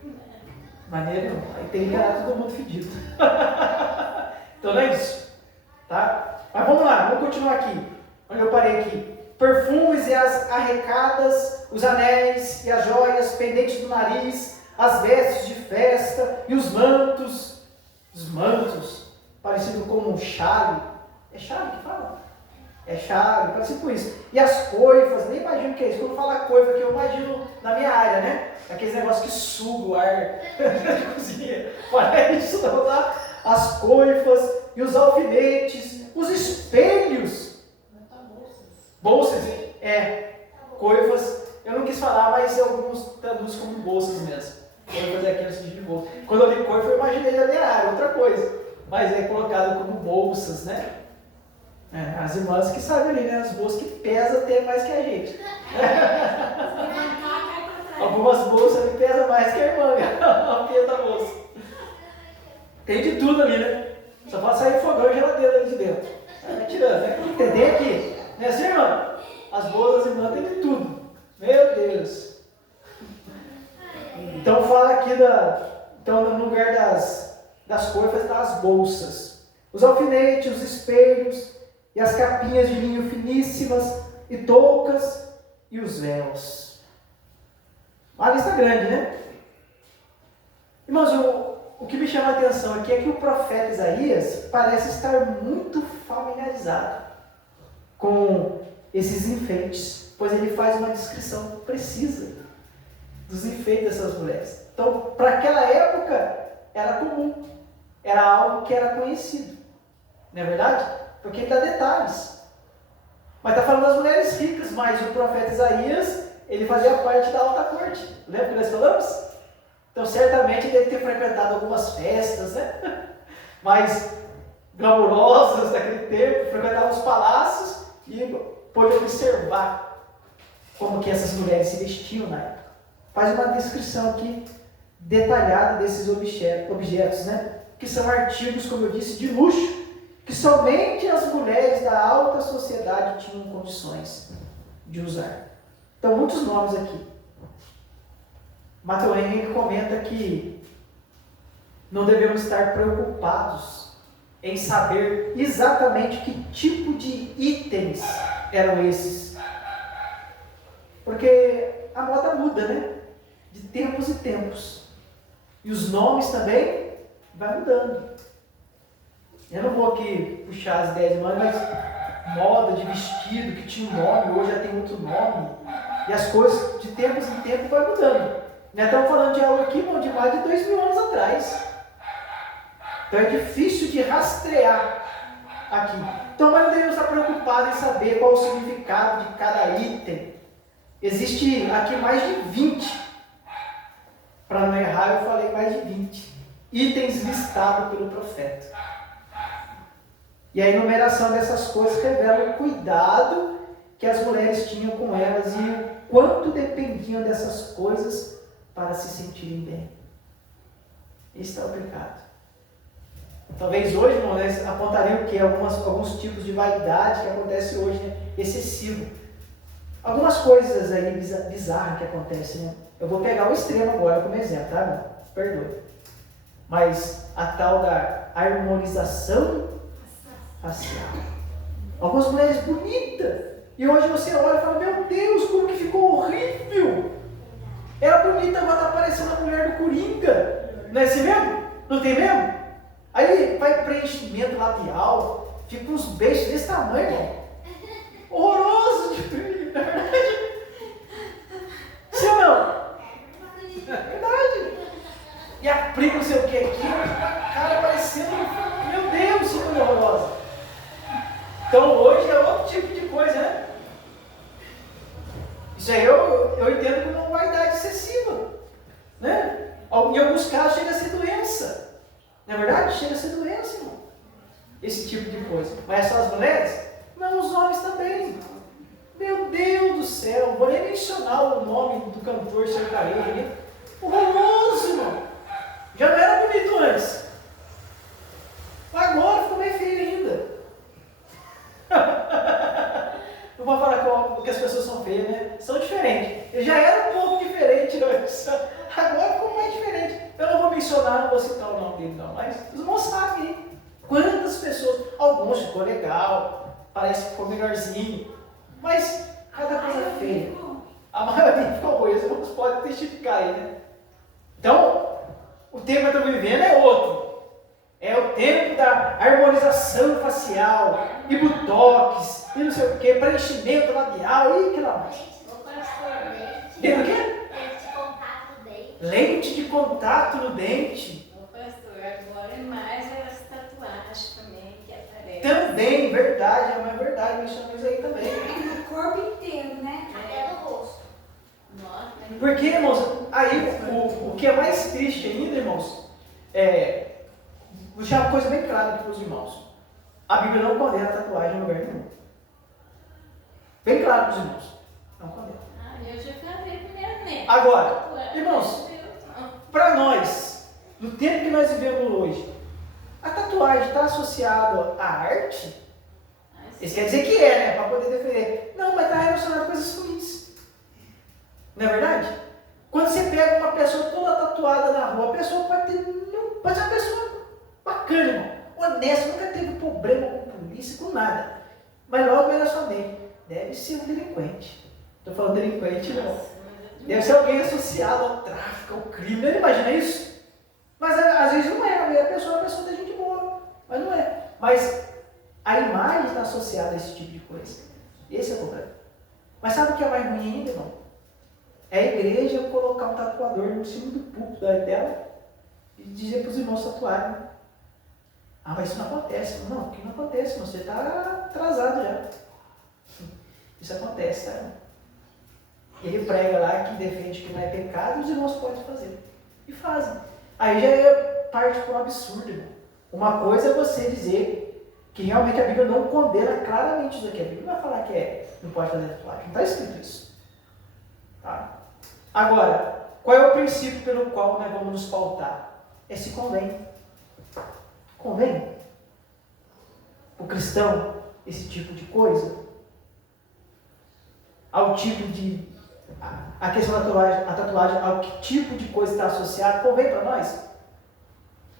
Maneiro não. Aí tem que enganar todo mundo fedido. Então não é isso. Tá? Mas vamos lá, vamos continuar aqui. Onde eu parei aqui. Perfumes e as arrecadas, os anéis e as joias, pendentes do nariz, as vestes de festa e os mantos, parecido como um chale. É chale que fala? É chale, parecido com isso. E as coifas, nem imagino o que é isso. Quando fala coifa aqui, eu imagino na minha área, né? Aqueles negócios que sugam o ar de cozinha. Parece isso, lá. As coifas e os alfinetes, os espelhos. Bolsas, coifas. Eu não quis falar, mas alguns traduzem como bolsas mesmo. Coifas é aqui no sentido de bolsa. Quando eu li coifa, eu imaginei na minha área, outra coisa. Mas é colocado como bolsas, né? As irmãs que sabem ali, né? As bolsas que pesam até mais que a gente. Algumas bolsas ali pesam mais que a irmã, a peso da bolsa. Tem de tudo ali, né? Só pode sair fogão e geladeira ali de dentro. Vai tirando, né? Entender aqui. Não é assim, irmã? As bolsas das irmãs tem de tudo. Meu Deus. Então fala aqui no lugar das coifas, das bolsas. Os alfinetes, os espelhos, e as capinhas de linho finíssimas, e toucas, e os véus. Uma lista grande, né? Irmãos, o que me chama a atenção aqui é que o profeta Isaías parece estar muito familiarizado com esses enfeites, pois ele faz uma descrição precisa dos enfeites dessas mulheres. Então, para aquela época, era comum, era algo que era conhecido, não é verdade? Porque ele dá detalhes. Mas está falando das mulheres ricas, mas o profeta Isaías, ele fazia parte da alta corte. Lembra que nós falamos? Então, certamente, ele deve ter frequentado algumas festas, né? Mais glamourosas daquele tempo, frequentava os palácios, e pôde observar como que essas mulheres se vestiam na época. Faz uma descrição aqui detalhada desses objetos, né? Que são artigos, como eu disse, de luxo, que somente as mulheres da alta sociedade tinham condições de usar. Então, muitos nomes aqui. Matthew Henry comenta que não devemos estar preocupados em saber exatamente que tipo de itens eram esses. Porque a moda muda, né? De tempos em tempos. E os nomes também vai mudando. Eu não vou aqui puxar as ideias, mas moda de vestido que tinha um nome, hoje já tem outro nome. E as coisas de tempos em tempos vai mudando. Nós estamos falando de algo aqui, de mais de 2000 anos atrás. Então é difícil de rastrear aqui. Então nós não devemos estar preocupados em saber qual o significado de cada item. Existe aqui mais de 20. Para não errar, eu falei mais de 20 itens listados pelo profeta. E a enumeração dessas coisas revela o cuidado que as mulheres tinham com elas e o quanto dependiam dessas coisas para se sentirem bem. Esse é o pecado. Talvez hoje, irmão, nós apontariam o quê? Alguns tipos de vaidade que acontece hoje, né? Excessivo. Algumas coisas aí bizarras que acontecem, né? Eu vou pegar o extremo agora como exemplo, tá, irmão? Perdoe. Mas a tal da harmonização facial. Algumas mulheres bonitas. E hoje você olha e fala, meu Deus, como que ficou horrível. Era bonita, agora está parecendo a mulher do Coringa. Não é assim mesmo? Não tem mesmo? Aí vai preenchimento labial, fica uns beijos desse tamanho, irmão. Horroroso de verdade. Sim ou não? É verdade. E aplica não sei o que aqui, a cara parecendo, meu Deus, que coisa horrorosa. Então hoje é outro tipo de coisa, né? Isso aí eu entendo como uma vaidade excessiva, né? Em alguns casos chega a ser doença. Não é verdade? Chega a ser doença, irmão. Esse tipo de coisa. Mas é só as mulheres? Não, os homens também. Meu Deus do céu, não vou nem mencionar o nome do cantor sertanejo ali. Horroroso, irmão. Já não era bonito antes. Agora ficou meio feio ainda. Não vou falar que as pessoas são feias, né? São diferentes. Eu já era um pouco diferente antes. Agora ficou mais diferente. Eu não vou mencionar, não vou citar o nome dele não, mas os irmãos sabem quantas pessoas. Alguns ficou legal, parece que ficou melhorzinho, mas cada coisa feia. A maioria ficou ruim, os irmãos podem testificar aí, né? Então, o tempo que eu estou vivendo é outro. É o tempo da harmonização facial, e botox, e não sei o que, preenchimento labial, e que lá mais. Lente do quê? Lente de contato no dente. Ô pastor, agora é mais as tatuagens também que aparecem. Também, verdade, é uma verdade, mencionamos aí também. No corpo inteiro, né? Até no rosto. Nossa, Porque, irmãos, aí o que é mais triste ainda, irmãos, vou deixar uma coisa bem clara aqui para os irmãos. A Bíblia não condena a tatuagem em lugar nenhum. Bem claro para os irmãos. Não condena. eu já falei primeiramente. Agora, irmãos, para nós, no tempo que nós vivemos hoje, a tatuagem está associada à arte? Isso quer dizer que é, né? Para poder defender. Não, mas está relacionado a coisas ruins. Não é verdade? Quando você pega uma pessoa toda tatuada na rua, a pessoa pode ser uma pessoa bacana, irmão, honesta, nunca teve problema com polícia, com nada. Mas logo vem na sua mente, deve ser um delinquente. Estou falando delinquente, não. Deve ser alguém associado ao tráfico, ao crime. Não imagina isso? Mas às vezes não é. A pessoa tem gente boa, mas não é. Mas a imagem está associada a esse tipo de coisa. Esse é o problema. Mas sabe o que é mais ruim ainda, irmão? É a igreja colocar um tatuador no cima do púlpito dela e dizer para os irmãos tatuarem. Ah, mas isso não acontece. Não, o que não acontece? Você está atrasado já. Isso acontece, tá, irmão? Ele prega lá que defende que não é pecado e os irmãos podem fazer. E fazem. Aí já é parte para um absurdo, irmão. Uma coisa é você dizer que realmente a Bíblia não condena claramente isso aqui. A Bíblia não vai falar que não pode fazer tatuagem. Não está escrito isso. Tá? Agora, qual é o princípio pelo qual nós vamos nos pautar? É se convém. Convém? O cristão, esse tipo de coisa? Ao tipo de... A questão da tatuagem, ao que tipo de coisa está associada, convém para nós?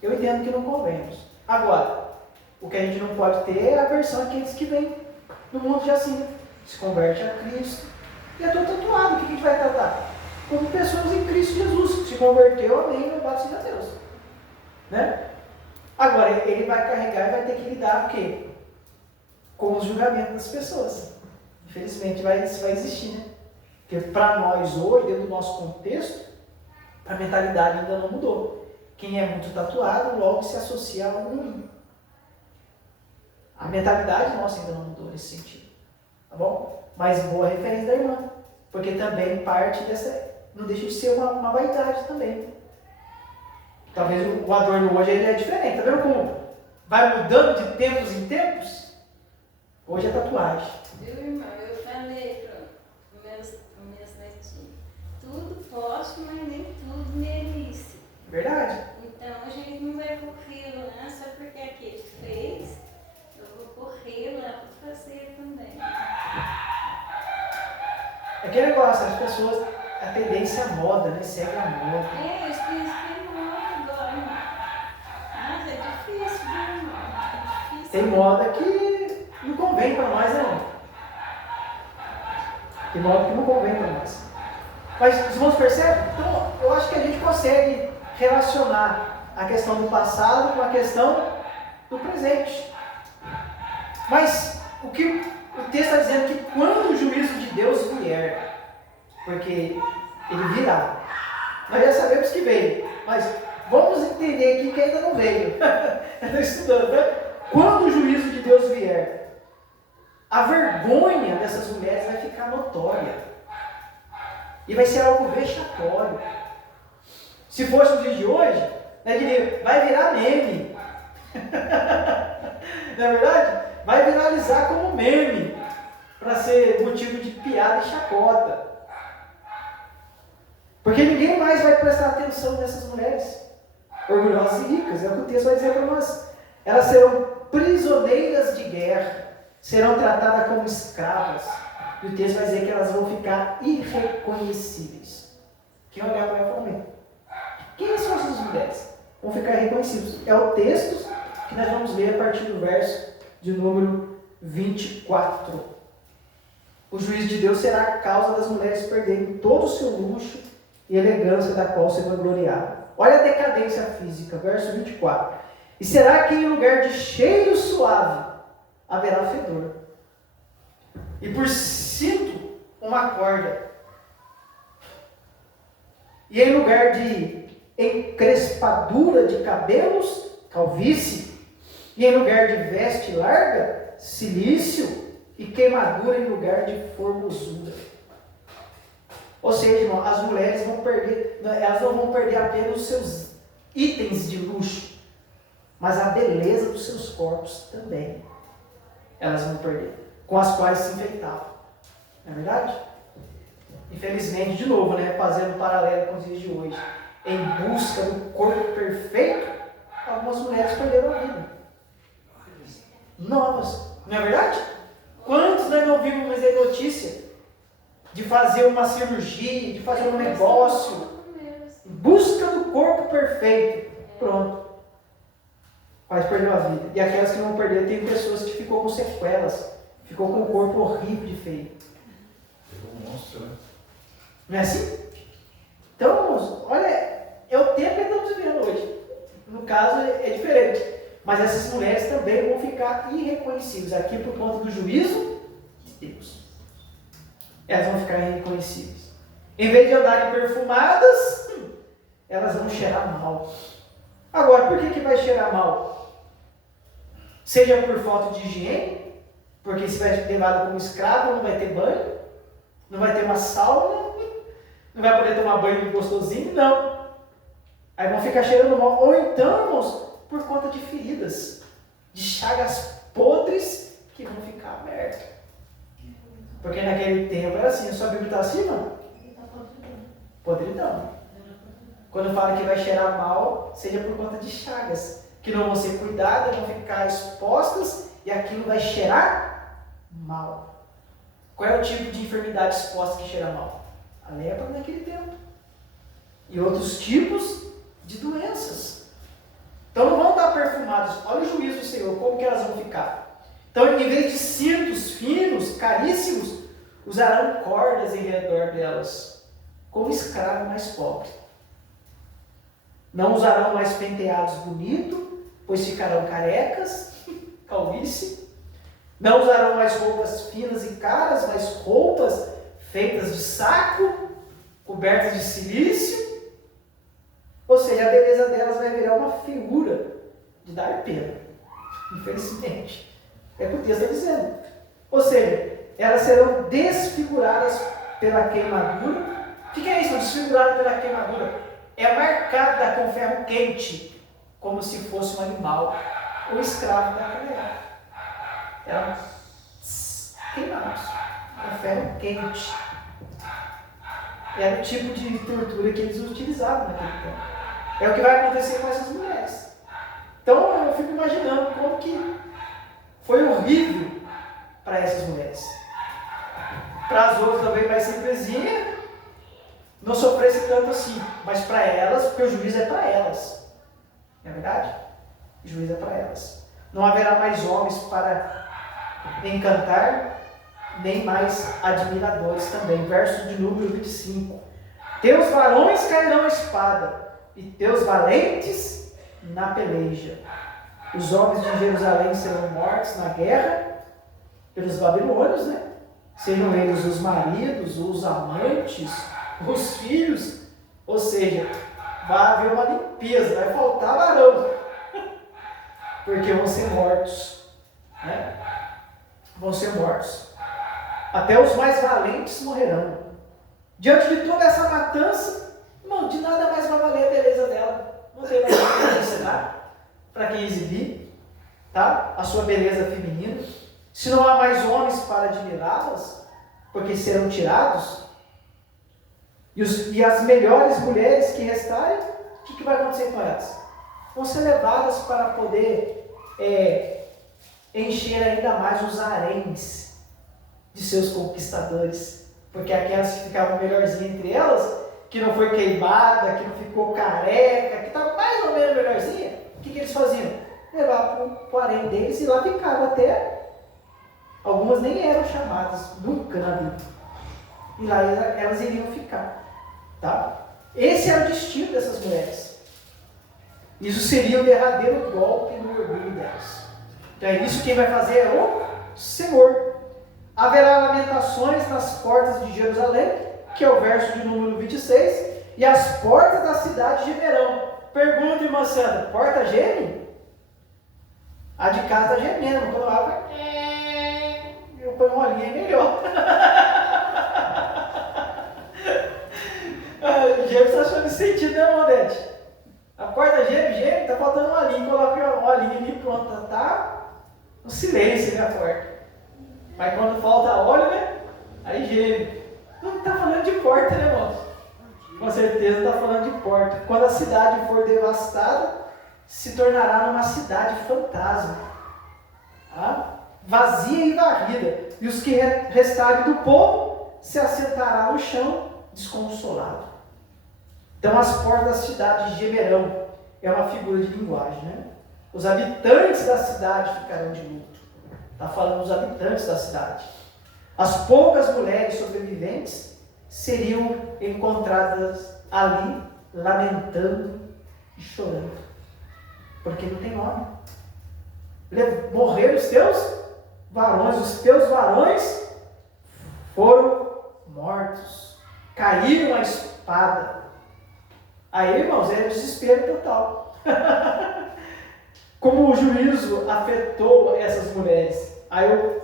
Eu entendo que não convemos. Agora, o que a gente não pode ter é a aversão àqueles que vêm no mundo de assim, se converte a Cristo. E eu estou tatuado, o que a gente vai tratar? Como pessoas em Cristo Jesus, se converteu, amém, louvado seja Deus. Né? Agora, ele vai carregar e vai ter que lidar com o quê? Com os julgamentos das pessoas. Infelizmente, isso vai existir, né? Porque para nós hoje, dentro do nosso contexto, a mentalidade ainda não mudou. Quem é muito tatuado, logo se associa a algo ruim. A mentalidade nossa ainda não mudou nesse sentido. Tá bom? Mas boa referência da irmã. Porque também parte dessa... Não deixa de ser uma vaidade também. Talvez o adorno hoje ele é diferente. Tá vendo como vai mudando de tempos em tempos? Hoje é tatuagem. Viu, irmão? Eu falei para os meus netinhos, tudo posso, mas nem tudo merece. Verdade. Então a gente não vai correr lá só porque aquele fez, eu vou correr lá para fazer também. É aquele negócio, as pessoas, a tendência à moda, né? Segue a moda. É, eles pensam que é moda agora, irmão. Nossa, é difícil, viu, irmão? É difícil. Tem moda que não convém para nós, não. Tem moda que não convém para nós. Mas os irmãos percebem? Então, eu acho que a gente consegue relacionar a questão do passado com a questão do presente. Mas o que o texto está dizendo é que quando o juízo de Deus vier, porque ele virá, nós já sabemos que veio, mas vamos entender aqui que ainda não veio. Estou estudando, né? Quando o juízo de Deus vier, a vergonha dessas mulheres vai ficar notória. E vai ser algo vexatório. Se fosse no dia de hoje, né, diria, vai virar meme. Não é verdade? Vai viralizar como meme, para ser motivo de piada e chacota. Porque ninguém mais vai prestar atenção nessas mulheres orgulhosas e ricas. É o que o texto vai dizer para nós. Elas serão prisioneiras de guerra, serão tratadas como escravas. E o texto vai dizer que elas vão ficar irreconhecíveis. Quem olhar para ela fala, quem são essas mulheres? Vão ficar irreconhecíveis. É o texto que nós vamos ler a partir do verso de número 24. O juízo de Deus será a causa das mulheres perderem todo o seu luxo e elegância da qual se vangloriavam. Olha a decadência física, verso 24. E será que em lugar de cheiro suave haverá fedor? E por cinto uma corda. E em lugar de encrespadura de cabelos, calvície. E em lugar de veste larga, cilício. E queimadura em lugar de formosura. Ou seja, irmão, as mulheres vão perder, elas não vão perder apenas os seus itens de luxo, mas a beleza dos seus corpos também. Elas vão perder, com as quais se enfeitavam. Não é verdade? Infelizmente, de novo, né, fazendo um paralelo com os dias de hoje, em busca do corpo perfeito, algumas mulheres perderam a vida. Novas, não é verdade? Quantos nós não vimos aí notícia de fazer uma cirurgia, de fazer um negócio, em busca do corpo perfeito? Pronto. Mas perdeu a vida. E aquelas que não perderam, tem pessoas que ficou com sequelas, ficou com um corpo horrível de feio. Nossa, né? Não é assim? Então, irmãos, olha, é o tempo que estamos vivendo hoje. No caso, é diferente. Mas essas mulheres também vão ficar irreconhecíveis aqui por conta do juízo de Deus. Elas vão ficar irreconhecíveis. Em vez de andarem perfumadas, elas vão cheirar mal. Agora, por que vai cheirar mal? Seja por falta de higiene, porque se vai ser levado como escravo, não vai ter banho, não vai ter uma sauna, não vai poder tomar banho gostosinho, não. Aí vão ficar cheirando mal. Ou então, irmãos, por conta de feridas, de chagas podres que vão ficar abertos. Porque naquele tempo era assim, a sua Bíblia está assim, não? Podridão. Quando fala que vai cheirar mal, seja por conta de chagas, que não vão ser cuidadas, vão ficar expostas e aquilo vai cheirar mal. Qual é o tipo de enfermidade exposta que cheira mal? A lepra naquele tempo. E outros tipos de doenças. Então não vão estar perfumados. Olha o juízo do Senhor, como que elas vão ficar. Então, em vez de cintos finos, caríssimos, usarão cordas em redor delas, como escravo mais pobre. Não usarão mais penteados bonitos, pois ficarão carecas, calvície. Não usarão mais roupas finas e caras, mas roupas feitas de saco, cobertas de silício. Ou seja, a beleza delas vai virar uma figura de dar pena, infelizmente. É o que o texto está dizendo. Ou seja, elas serão desfiguradas pela queimadura. O que é isso? Desfigurada pela queimadura? É marcada com ferro quente, como se fosse um animal, ou escravo daquela época. Eram queimados com ferro quente. Era o tipo de tortura que eles utilizavam naquele tempo. É o que vai acontecer com essas mulheres. Então eu fico imaginando como que foi horrível para essas mulheres. Para as outras também vai ser simplesinha, não sofresse tanto assim, mas para elas, porque o juízo é para elas. Não é verdade? O juízo é para elas. Não haverá mais homens para encantar, nem mais admiradores também. Verso de número 25. Teus varões cairão a espada, e teus valentes na peleja. Os homens de Jerusalém serão mortos na guerra pelos babilônios, né? Sejam eles os maridos, os amantes, os filhos. Ou seja, vai haver uma limpeza, vai faltar varão. Porque vão ser mortos, né? Vão ser mortos. Até os mais valentes morrerão. Diante de toda essa matança, irmão, de nada mais vai valer a beleza dela. Não tem mais para ensinar, para quem exibir, tá? A sua beleza feminina. Se não há mais homens para admirá-las, porque serão tirados, e as melhores mulheres que restarem, o que vai acontecer com elas? Vão ser levadas para poder encher ainda mais os haréns de seus conquistadores, porque aquelas que ficavam melhorzinhas entre elas, que não foi queimada, que não ficou careca, que estava mais ou menos melhorzinha, o que eles faziam? Levavam para o harém deles e lá ficavam até. Algumas nem eram chamadas, nunca na vida. E lá elas iriam ficar. Tá? Esse era o destino dessas mulheres. Isso seria o derradeiro golpe no orgulho delas. Então é isso quem vai fazer é o Senhor. Haverá lamentações nas portas de Jerusalém, que é o verso de número 26, e as portas da cidade gemerão. Pergunta, irmã Sandra, porta geme? A de casa está gemendo, quando abre, eu ponho uma linha melhor. Geme está achando sentido, né, Modete? A porta geme, está faltando uma linha, coloca uma linha ali, pronto, tá no silêncio, né, a porta. Mas quando falta óleo, né, aí geme. Não está falando de porta, né, irmão? Com certeza está falando de porta. Quando a cidade for devastada, se tornará numa cidade fantasma. Tá? Vazia e varrida. E os que restarem do povo se assentará no chão desconsolado. Então as portas da cidade gemerão. É uma figura de linguagem, né? Os habitantes da cidade ficarão de luto. Está falando dos habitantes da cidade. As poucas mulheres sobreviventes seriam encontradas ali, lamentando e chorando. Porque não tem nome. Morreram os teus varões foram mortos. Caíram a espada. Aí, irmãos, é desespero total. Como o juízo afetou essas mulheres. Aí o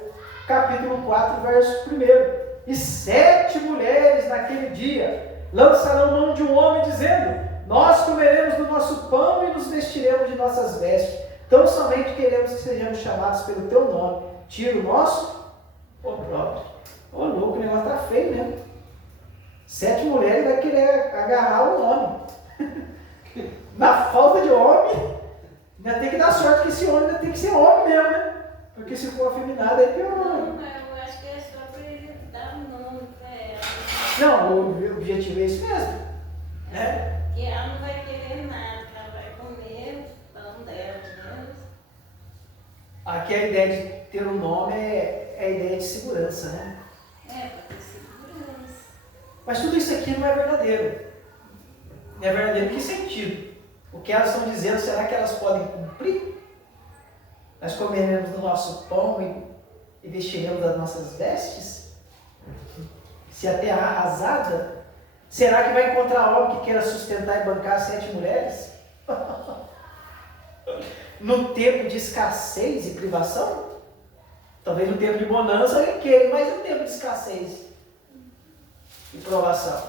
capítulo 4, verso 1. E 7 mulheres naquele dia lançarão mão de um homem, dizendo: nós comeremos do nosso pão e nos vestiremos de nossas vestes. Tão somente queremos que sejamos chamados pelo teu nome. Tira o nosso opróbrio. Ô louco, o negócio tá feio, né? 7 mulheres vai querer agarrar o homem. Na falta de homem, ainda tem que dar sorte que esse homem ainda tem que ser homem mesmo, né? Porque se for afeminado, aí pior. Não, eu acho que é só para ele dar nome para ela. Não, o objetivo é isso mesmo. Né? Que ela não vai querer nada, que ela vai comer o pão dela mesmo. Aqui a ideia de ter um nome é a ideia de segurança, né? É, para ter segurança. Mas tudo isso aqui não é verdadeiro. Não é verdadeiro em que sentido? O que elas estão dizendo, será que elas podem cumprir? Nós comeremos do nosso pão e vestiremos das nossas vestes? Se a terra arrasada, será que vai encontrar homem que queira sustentar e bancar 7 mulheres? No tempo de escassez e privação? Talvez no tempo de bonança ele queira, mas no tempo de escassez e provação.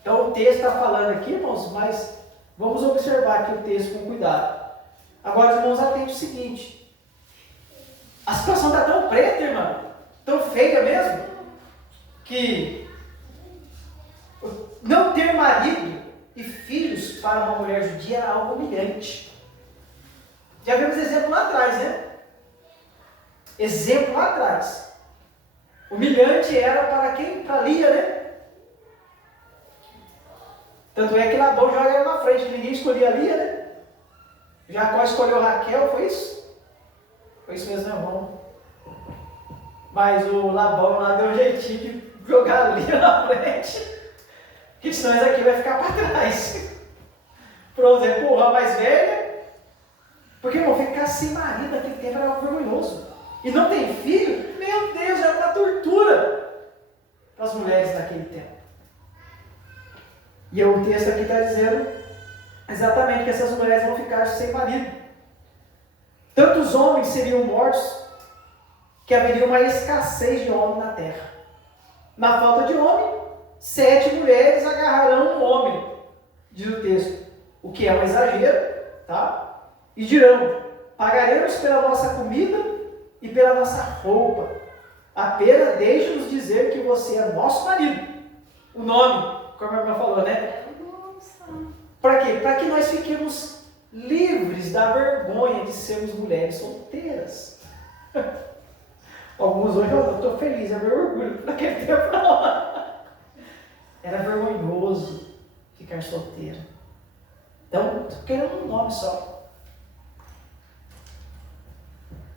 Então o texto está falando aqui, irmãos, mas vamos observar aqui o texto com cuidado. Agora, irmãos, atente o seguinte. A situação está tão preta, irmão, tão feia mesmo, que não ter marido e filhos para uma mulher judia era algo humilhante. Já vimos exemplo lá atrás, né? Exemplo lá atrás. Humilhante era para quem? Para Lia, né? Tanto é que Labão joga ela na frente, ninguém escolhia Lia, né? Jacó escolheu Raquel, foi isso? Foi isso mesmo, irmão. Mas o Labão lá deu um jeitinho de jogar a Lia na frente, que senão esse aqui vai ficar para trás. Pronto, empurrar a mais velha. Porque, irmão, ficar sem marido naquele tempo era algo vergonhoso. E não tem filho, meu Deus, era uma tortura para as mulheres naquele tempo. E o texto aqui está dizendo exatamente que essas mulheres vão ficar sem marido. Tantos homens seriam mortos que haveria uma escassez de homem na terra. Na falta de homem, 7 mulheres agarrarão um homem, diz o texto. O que é um exagero, tá? E dirão: pagaremos pela nossa comida e pela nossa roupa. Apenas deixe-nos dizer que você é nosso marido. O nome, como a irmã falou, né? Para quê? Para que nós fiquemos livres da vergonha de sermos mulheres solteiras. Alguns hoje eu estou feliz, é meu orgulho. Naquele tempo não. Era vergonhoso ficar solteira. Então, estou querendo um nome só.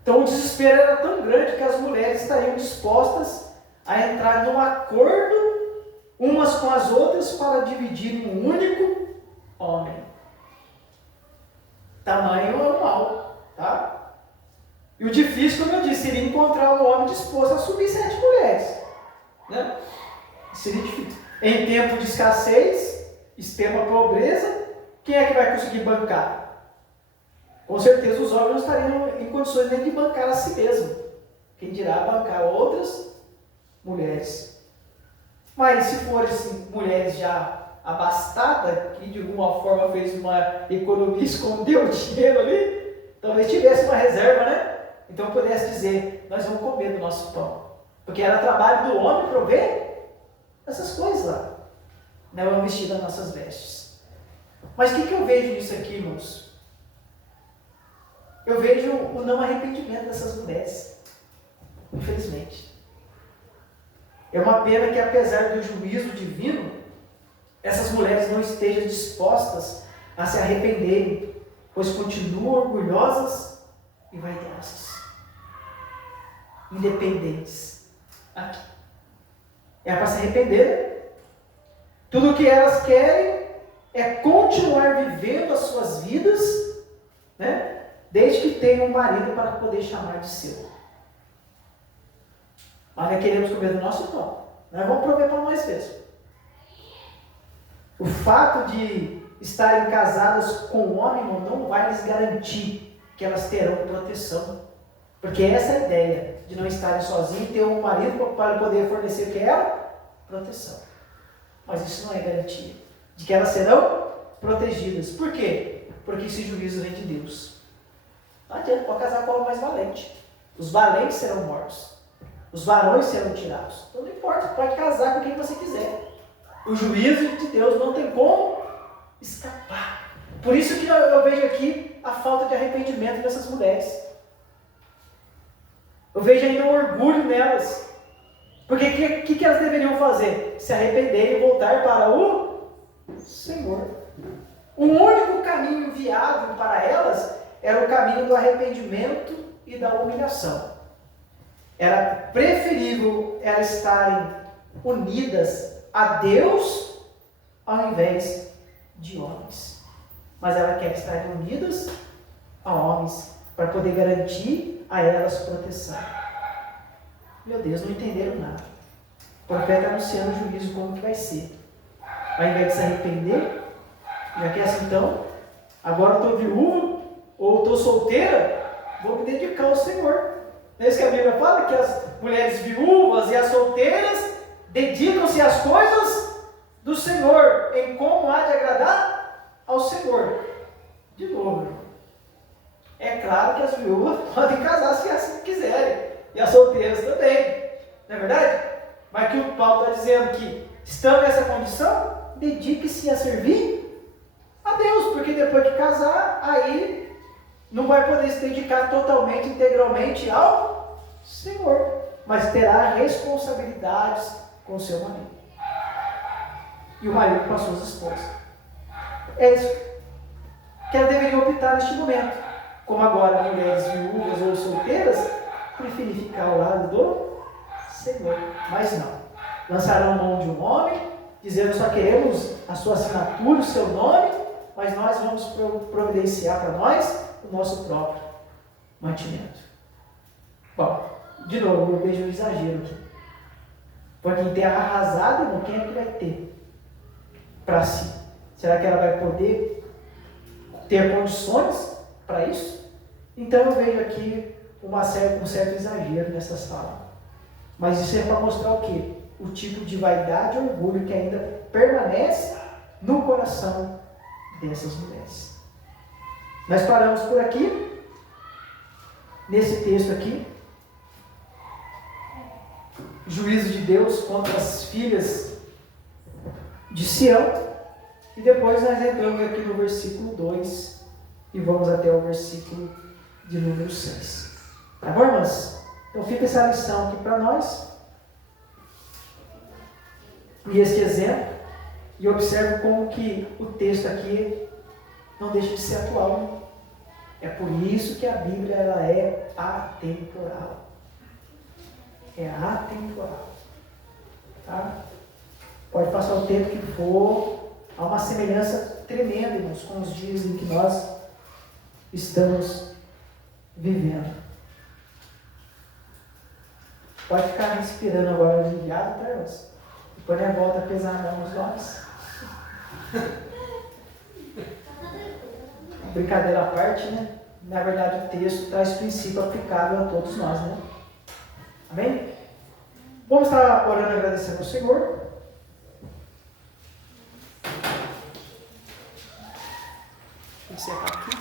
Então o desespero era tão grande que as mulheres estariam dispostas a entrar num acordo umas com as outras para dividir um único homem. Tamanho normal, tá? E o difícil, como eu disse, seria encontrar um homem disposto a assumir 7 mulheres, né? Seria difícil. Em tempo de escassez, extrema pobreza, quem é que vai conseguir bancar? Com certeza os homens não estariam em condições nem de bancar a si mesmo. Quem dirá bancar outras mulheres. Mas se forem assim, mulheres já abastadas, que de alguma forma fez uma economia, escondeu o dinheiro ali, talvez tivesse uma reserva, né? Então pudesse dizer: nós vamos comer do nosso pão. Porque era trabalho do homem prover essas coisas lá. Nós vamos vestir das nossas vestes. Mas o que eu vejo nisso aqui, irmãos? Eu vejo o não arrependimento dessas mulheres, infelizmente. É uma pena que, apesar do juízo divino, essas mulheres não estejam dispostas a se arrependerem, pois continuam orgulhosas e vaidosas, independentes. Aqui. É para se arrepender. Tudo o que elas querem é continuar vivendo as suas vidas, né? Desde que tenham um marido para poder chamar de seu. Mas nós queremos comer do nosso pão. Nós vamos prover para nós mesmos. O fato de estarem casadas com um homem não vai lhes garantir que elas terão proteção. Porque essa é a ideia, de não estarem sozinhas e ter um marido para poder fornecer o que é ela? Proteção. Mas isso não é garantia de que elas serão protegidas. Por quê? Porque esse juízo vem de Deus. Não adianta, pode casar com o homem mais valente. Os valentes serão mortos. Os varões serão tirados. Então não importa, pode casar com quem você quiser. O juízo de Deus não tem como escapar. Por isso que eu vejo aqui a falta de arrependimento dessas mulheres. Eu vejo ainda um orgulho nelas. Porque o que elas deveriam fazer? Se arrepender e voltar para o Senhor. O único caminho viável para elas era o caminho do arrependimento e da humilhação. Era preferível elas estarem unidas a Deus ao invés de homens. Mas ela quer estar unidas a homens para poder garantir a elas proteção. Meu Deus, não entenderam nada. O profeta anunciando o juízo como que vai ser. Ao invés de se arrepender, já que assim, então, agora eu estou viúva ou estou solteira, vou me dedicar ao Senhor. Não é isso que a Bíblia fala? Que as mulheres viúvas e as solteiras dedicam-se às coisas do Senhor, em como há de agradar ao Senhor. De novo, irmão. É claro que as viúvas podem casar se assim quiserem, e as solteiras também, não é verdade? Mas que o Paulo está dizendo que, estando nessa condição, dedique-se a servir a Deus, porque depois que casar, aí não vai poder se dedicar totalmente, integralmente ao Senhor, mas terá responsabilidades com o seu marido. E o marido com as suas esposas. É isso que ela deveria optar neste momento. Como agora mulheres viúvas ou solteiras preferem ficar ao lado do Senhor. Mas não. Lançarão mão de um homem, dizendo só queremos a sua assinatura, o seu nome, mas nós vamos providenciar para nós o nosso próprio mantimento. Bom, de novo, eu vejo um exagero aqui. Porque em terra arrasada, irmão, quem é que vai ter para si? Será que ela vai poder ter condições para isso? Então eu vejo aqui um certo exagero nessas falas. Mas isso é para mostrar o quê? O tipo de vaidade e orgulho que ainda permanece no coração dessas mulheres. Nós paramos por aqui, nesse texto aqui. Juízo de Deus contra as filhas de Sião. E depois nós entramos aqui no versículo 2 e vamos até o versículo de número 6. Tá bom, irmãs? Então fica essa lição aqui para nós. E este exemplo. E observe como que o texto aqui não deixa de ser atual. É por isso que a Bíblia ela é atemporal. É atemporal. Tá? Pode passar o tempo que for, há uma semelhança tremenda, irmãos, com os dias em que nós estamos vivendo. Pode ficar respirando agora aliviado, tá, irmãos? Depois a volta a pesar a mão nos olhos. Brincadeira à parte, né? Na verdade, o texto traz princípio aplicável a todos nós, né? Amém? Vamos estar orando e agradecendo ao Senhor. Encerrar aqui.